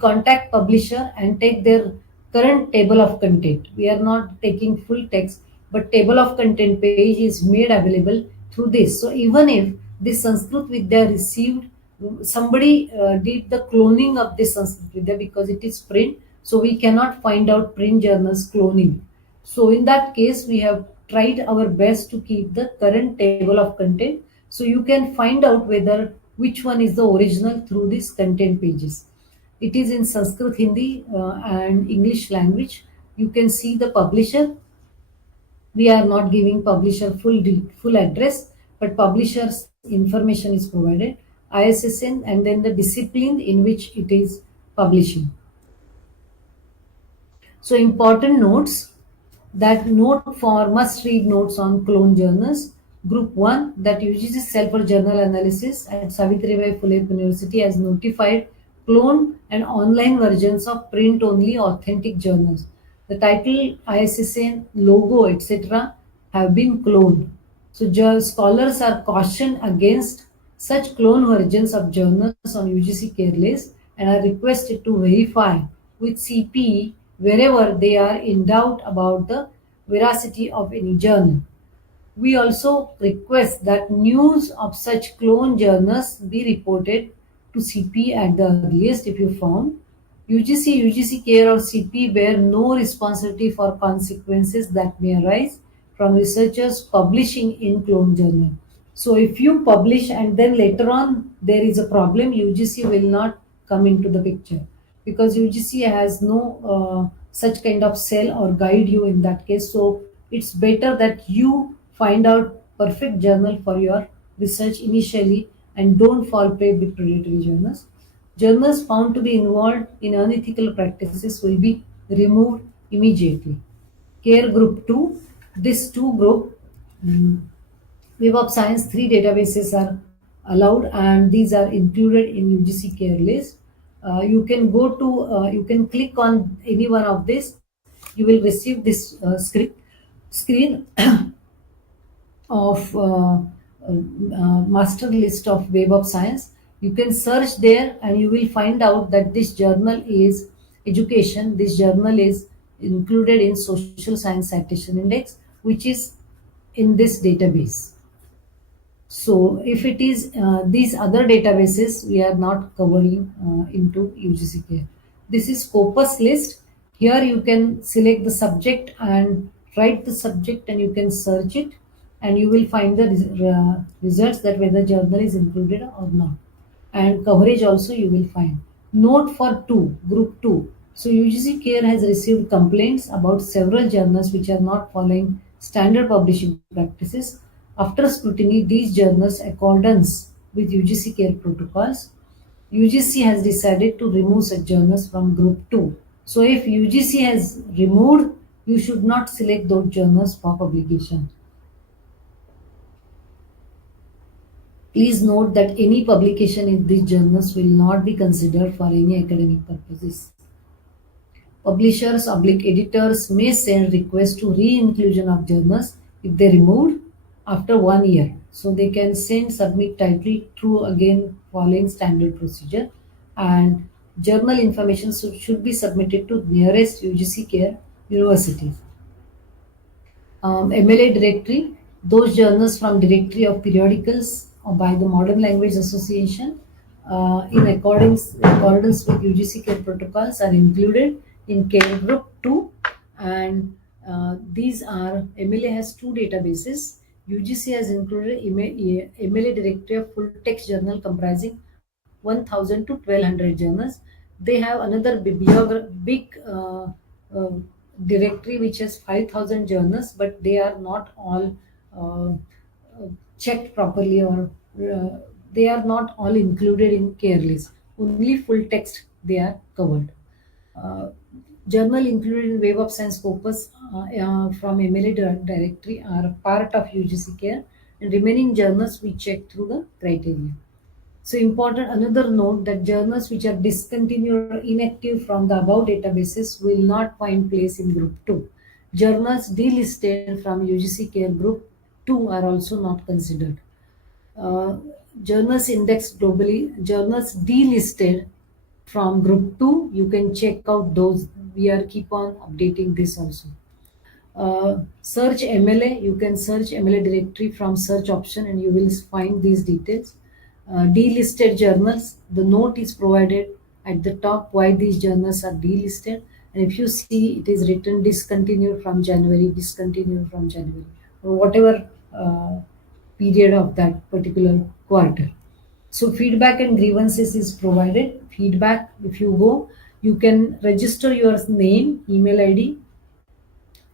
contact publisher and take their current table of content. We are not taking full text, but table of content page is made available through this. So even if this Sanskrit Vidya received, somebody did the cloning of this Sanskrit Vidya, because it is print, so we cannot find out print journals cloning. So in that case, we have tried our best to keep the current table of content, so you can find out whether which one is the original through these content pages. It is in Sanskrit, Hindi, and English language. You can see the publisher. We are not giving publisher full address, but publisher's information is provided, ISSN, and then the discipline in which it is publishing. So important notes, that note for must read notes on clone journals. Group 1, that uses self or journal analysis at Savitribai Phule University has notified clone and online versions of print only authentic journals. The title, ISSN, logo, etc. have been cloned. So scholars are cautioned against such clone versions of journals on UGC care list and are requested to verify with CPE wherever they are in doubt about the veracity of any journal. We also request that news of such clone journals be reported to CP at the earliest if you found. UGC Care or CP bear no responsibility for consequences that may arise from researchers publishing in clone journal. So if you publish and then later on there is a problem, UGC will not come into the picture, because UGC has no such kind of cell or guide you in that case. So it's better that you find out perfect journal for your research initially and don't fall prey with predatory journals. Journals found to be involved in unethical practices will be removed immediately. Care Group 2, this 2 group, Web of Science 3 databases are allowed, and these are included in UGC care list. You can go to, you can click on any one of this. You will receive this screen of master list of Web of Science. You can search there and you will find out that this journal is education. This journal is included in Social Science Citation Index, which is in this database. So if it is these other databases, we are not covering into UGC care. This is Scopus list. Here you can select the subject and write the subject and you can search it, and you will find the results that whether journal is included or not. And coverage also you will find. Note for 2, group 2. So UGC care has received complaints about several journals which are not following standard publishing practices. After scrutiny, these journals accordance with UGC care protocols, UGC has decided to remove such journals from group 2. So if UGC has removed, you should not select those journals for publication. Please note that any publication in these journals will not be considered for any academic purposes. Publishers / editors may send requests to re-inclusion of journals if they removed after 1 year. So they can submit title through again following standard procedure, and journal information should be submitted to nearest UGC care universities. MLA directory, those journals from directory of periodicals or by the Modern Language Association, in accordance with UGC care protocols are included in care group 2, and these are MLA has two databases. UGC has included MLA directory of full text journal comprising 1000 to 1200 journals. They have another big directory which has 5000 journals, but they are not all uh, checked properly, or they are not all included in care list. Only full text they are covered. Uh, Journal included in Web of Science corpus from MLA directory are part of UGC care, and remaining journals we check through the criteria. So important another note that journals which are discontinued or inactive from the above databases will not find place in group 2. Journals delisted from UGC care group 2 are also not considered. Uh, Journals indexed globally, journals delisted from group 2, you can check out those. We are keep on updating this also. Search MLA, you can search MLA directory from search option and you will find these details. Delisted journals, the note is provided at the top why these journals are delisted, and if you see it is written discontinued from January, or whatever period of that particular quarter. So feedback and grievances is provided. Feedback, if you go, you can register your name, email ID.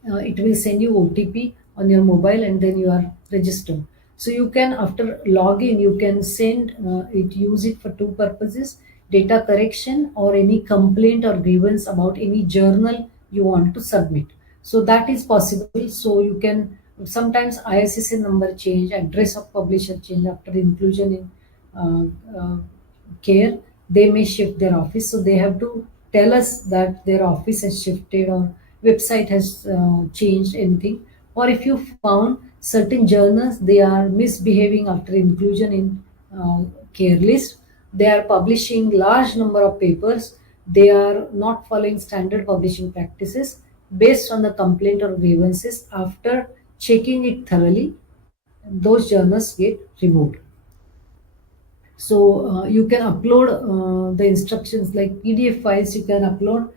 It will send you OTP on your mobile, and then you are registered. So you can, after login, you can use it for two purposes: data correction or any complaint or grievance about any journal you want to submit. So that is possible. So you can sometimes ISSN number change, address of publisher change after inclusion in care, they may shift their office. So they have to tell us that their office has shifted or website has changed anything. Or if you found certain journals, they are misbehaving after inclusion in care list, they are publishing large number of papers, they are not following standard publishing practices, based on the complaint or grievances, after checking it thoroughly, those journals get removed. So you can upload the instructions like PDF files, you can upload.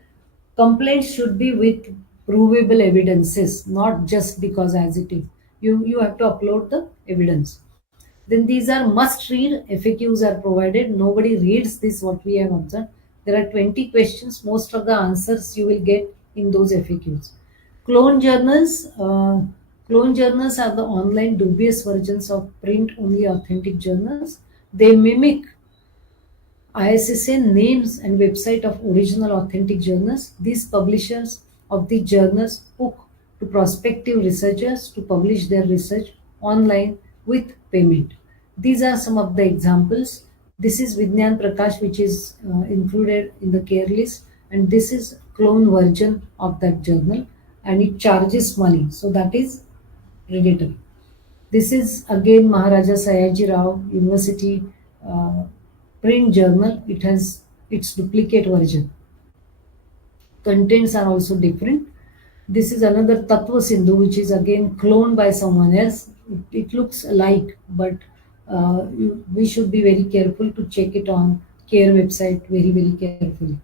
Complaints should be with provable evidences, not just because as it is. You have to upload the evidence. Then these are must read. FAQs are provided. Nobody reads this, what we have observed. There are 20 questions. Most of the answers you will get in those FAQs. Clone journals. Clone journals are the online dubious versions of print only authentic journals. They mimic ISSN names and website of original authentic journals. These publishers of the journals hook to prospective researchers to publish their research online with payment. These are some of the examples. This is Vignan Prakash, which is included in the care list, and this is clone version of that journal, and it charges money. So that is predatory. This is again Maharaja Sayaji Rao University print journal. It has its duplicate version. Contents are also different. This is another Tattva Sindhu, which is again cloned by someone else. It looks alike, but we should be very careful to check it on care website very carefully.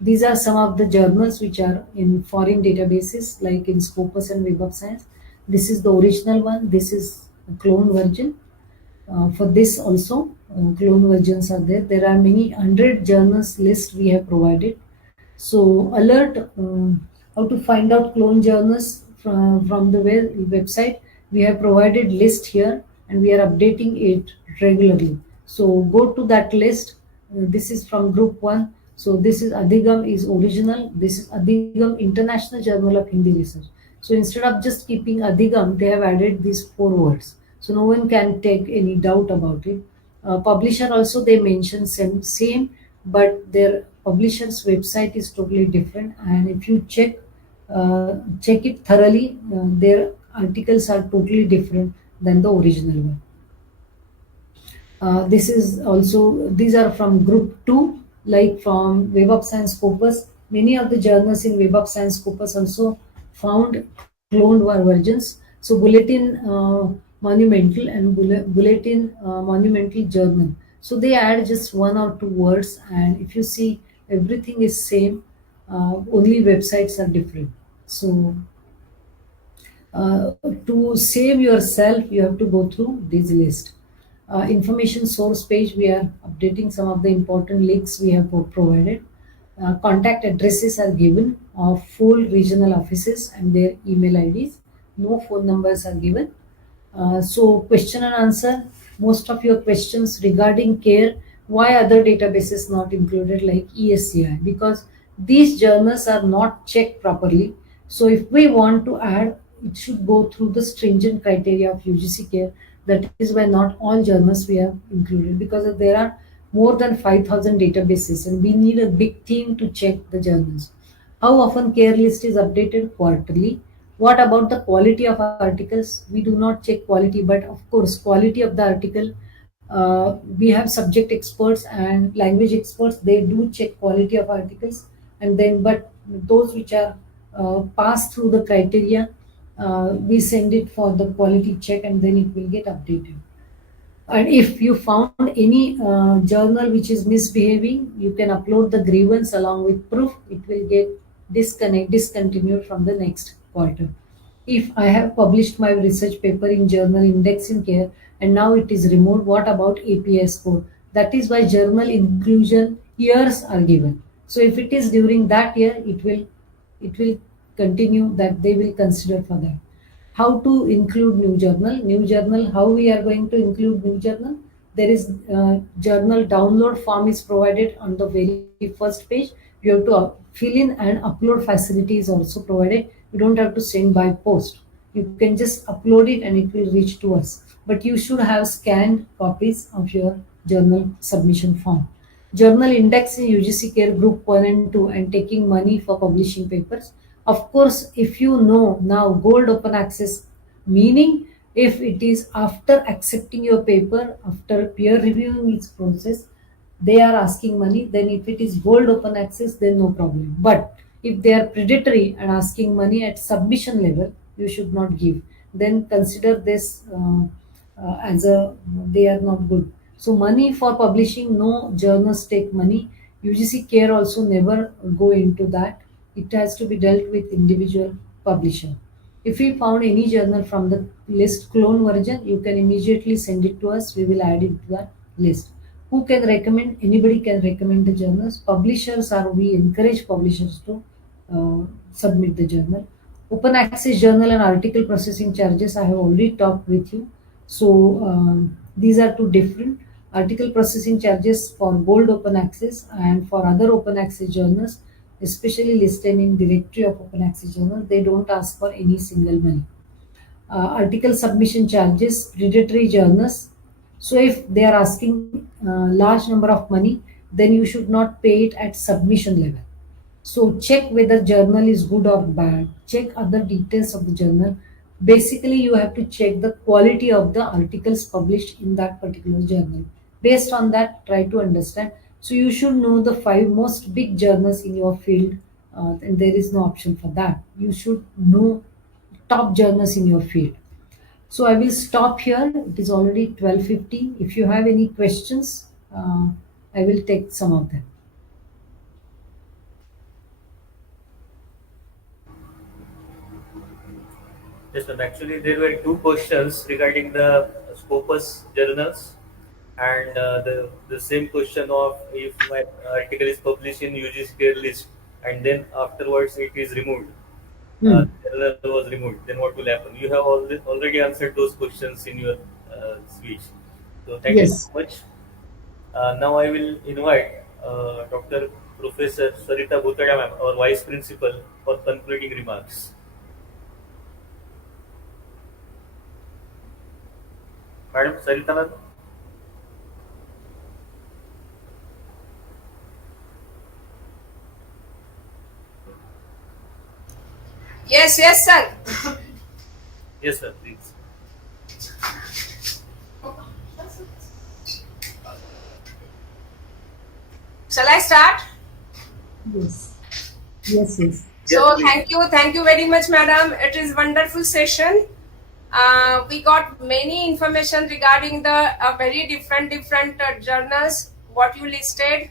These are some of the journals which are in foreign databases like in Scopus and Web of Science. This is the original one. This is a clone version. For this also, clone versions are there. There are many 100 journals list we have provided. So alert, how to find out clone journals from the website. We have provided list here and we are updating it regularly. So go to that list. This is from group 1. So this is Adhigam is original. This is Adhigam International Journal of Hindi Research. So instead of just keeping Adhigam, they have added these 4 words. So no one can take any doubt about it. Publisher also they mention same, but their publisher's website is totally different. And if you check it thoroughly, their articles are totally different than the original one. This is also, these are from group 2, like from Web of Science Corpus. Many of the journals in Web of Science Corpus also found cloned versions. So Bulletin Monumental and Bulletin Monumental Journal. So they add just one or two words, and if you see, everything is same, only websites are different. So to save yourself, you have to go through this list. Information source page, we are updating some of the important links we have provided. Contact addresses are given of full regional offices and their email IDs. No phone numbers are given. So question and answer, most of your questions regarding care, why other databases not included like ESCI? Because these journals are not checked properly. So if we want to add, it should go through the stringent criteria of UGC care. That is why not all journals we have included, because there are more than 5,000 databases and we need a big team to check the journals. How often care list is updated? Quarterly. What about the quality of articles? We do not check quality, but of course, quality of the article, we have subject experts and language experts. They do check quality of articles, and then but those which are passed through the criteria, we send it for the quality check, and then it will get updated. And if you found any journal which is misbehaving, you can upload the grievance along with proof. It will get discontinued from the next quarter. If I have published my research paper in journal Index in Care and now it is removed, what about API score? That is why journal inclusion years are given. So if it is during that year, it will continue, that they will consider for that. How to include new journal, how we are going to include new journal? There is journal download form is provided on the very first page. You have to fill in, and upload facility is also provided. You don't have to send by post, you can just upload it and it will reach to us. But you should have scanned copies of your journal submission form. Journal index in UGC Care Group 1 and 2 and taking money for publishing papers. Of course, if you know now gold open access, meaning if it is after accepting your paper, after peer reviewing its process, they are asking money, then if it is gold open access, then no problem. But if they are predatory and asking money at submission level, you should not give. Then consider this as a, they are not good. So money for publishing, no journals take money. UGC Care also never go into that. It has to be dealt with individual publisher. If we found any journal from the list clone version, you can immediately send it to us. We will add it to that list. Who can recommend? Anybody can recommend the journals. Publishers are, we encourage publishers to submit the journal. Open access journal and article processing charges, I have already talked with you. So these are two different. Article processing charges for gold open access, and for other open access journals, especially listed in directory of open access journals, they don't ask for any single money. Article submission charges, predatory journals. So if they are asking large number of money, then you should not pay it at submission level. So check whether journal is good or bad. Check other details of the journal. Basically, you have to check the quality of the articles published in that particular journal. Based on that, try to understand. So you should know the 5 most big journals in your field, and there is no option for that. You should know top journals in your field. So I will stop here. It is already 12:50. If you have any questions, I will take some of them. Yes, ma'am. Actually, there were two questions regarding the Scopus journals, and the same question of if my article is published in UGC Care list and then afterwards it is removed, Hmm. journal was removed, then what will happen? You have already answered those questions in your speech. So thank you so Yes. much. Now I will invite Dr. Professor Sarita Bhutada ma'am, our Vice Principal, for concluding remarks. Madam Sarita ma'am. Yes, yes, sir. Yes, sir, please. Shall I start? Yes. Yes. Yes. Yes, So please. thank you very much, madam. It is wonderful session. We got many information regarding the very different journals. What you listed,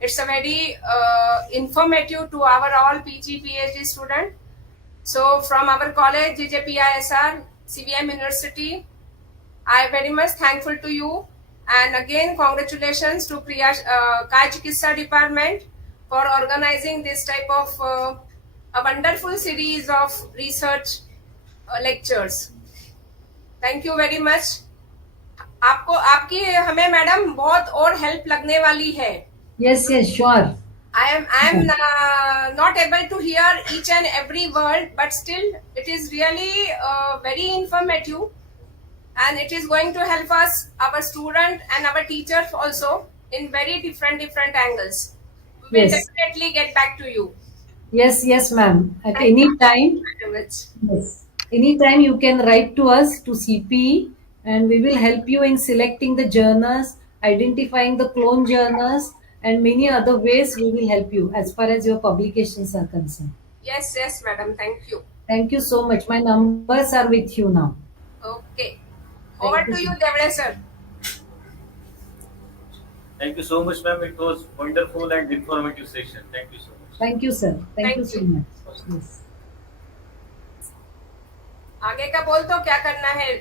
it's a very informative to our all PG PhD student. So from our college, JJPISR, CVM University, I am very much thankful to you. And again, congratulations to Kayachikitsa department for organizing this type of a wonderful series of research lectures. Thank you very much. आपको आपकी हमें madam बहुत और help लगने वाली है. Yes, yes, sure. I am not able to hear each and every word, but still it is really very informative, and it is going to help us, our student and our teachers also, in very different angles. We will Yes. definitely get back to you. Yes, yes, ma'am. At Thank any you time, very much. yes. Anytime you can write to us to CPE, and we will help you in selecting the journals, identifying the clone journals, and many other ways we will help you as far as your publications are concerned. Yes, madam. Thank you. Thank you so much. My numbers are with you now. Okay. Thank Over you, to you, sir. Devle sir. Thank you so much, ma'am. It was wonderful and informative session. Thank you so much. Thank you, sir. Thank you Thank so you. much. Yes. आगे का बोल तो क्या करना है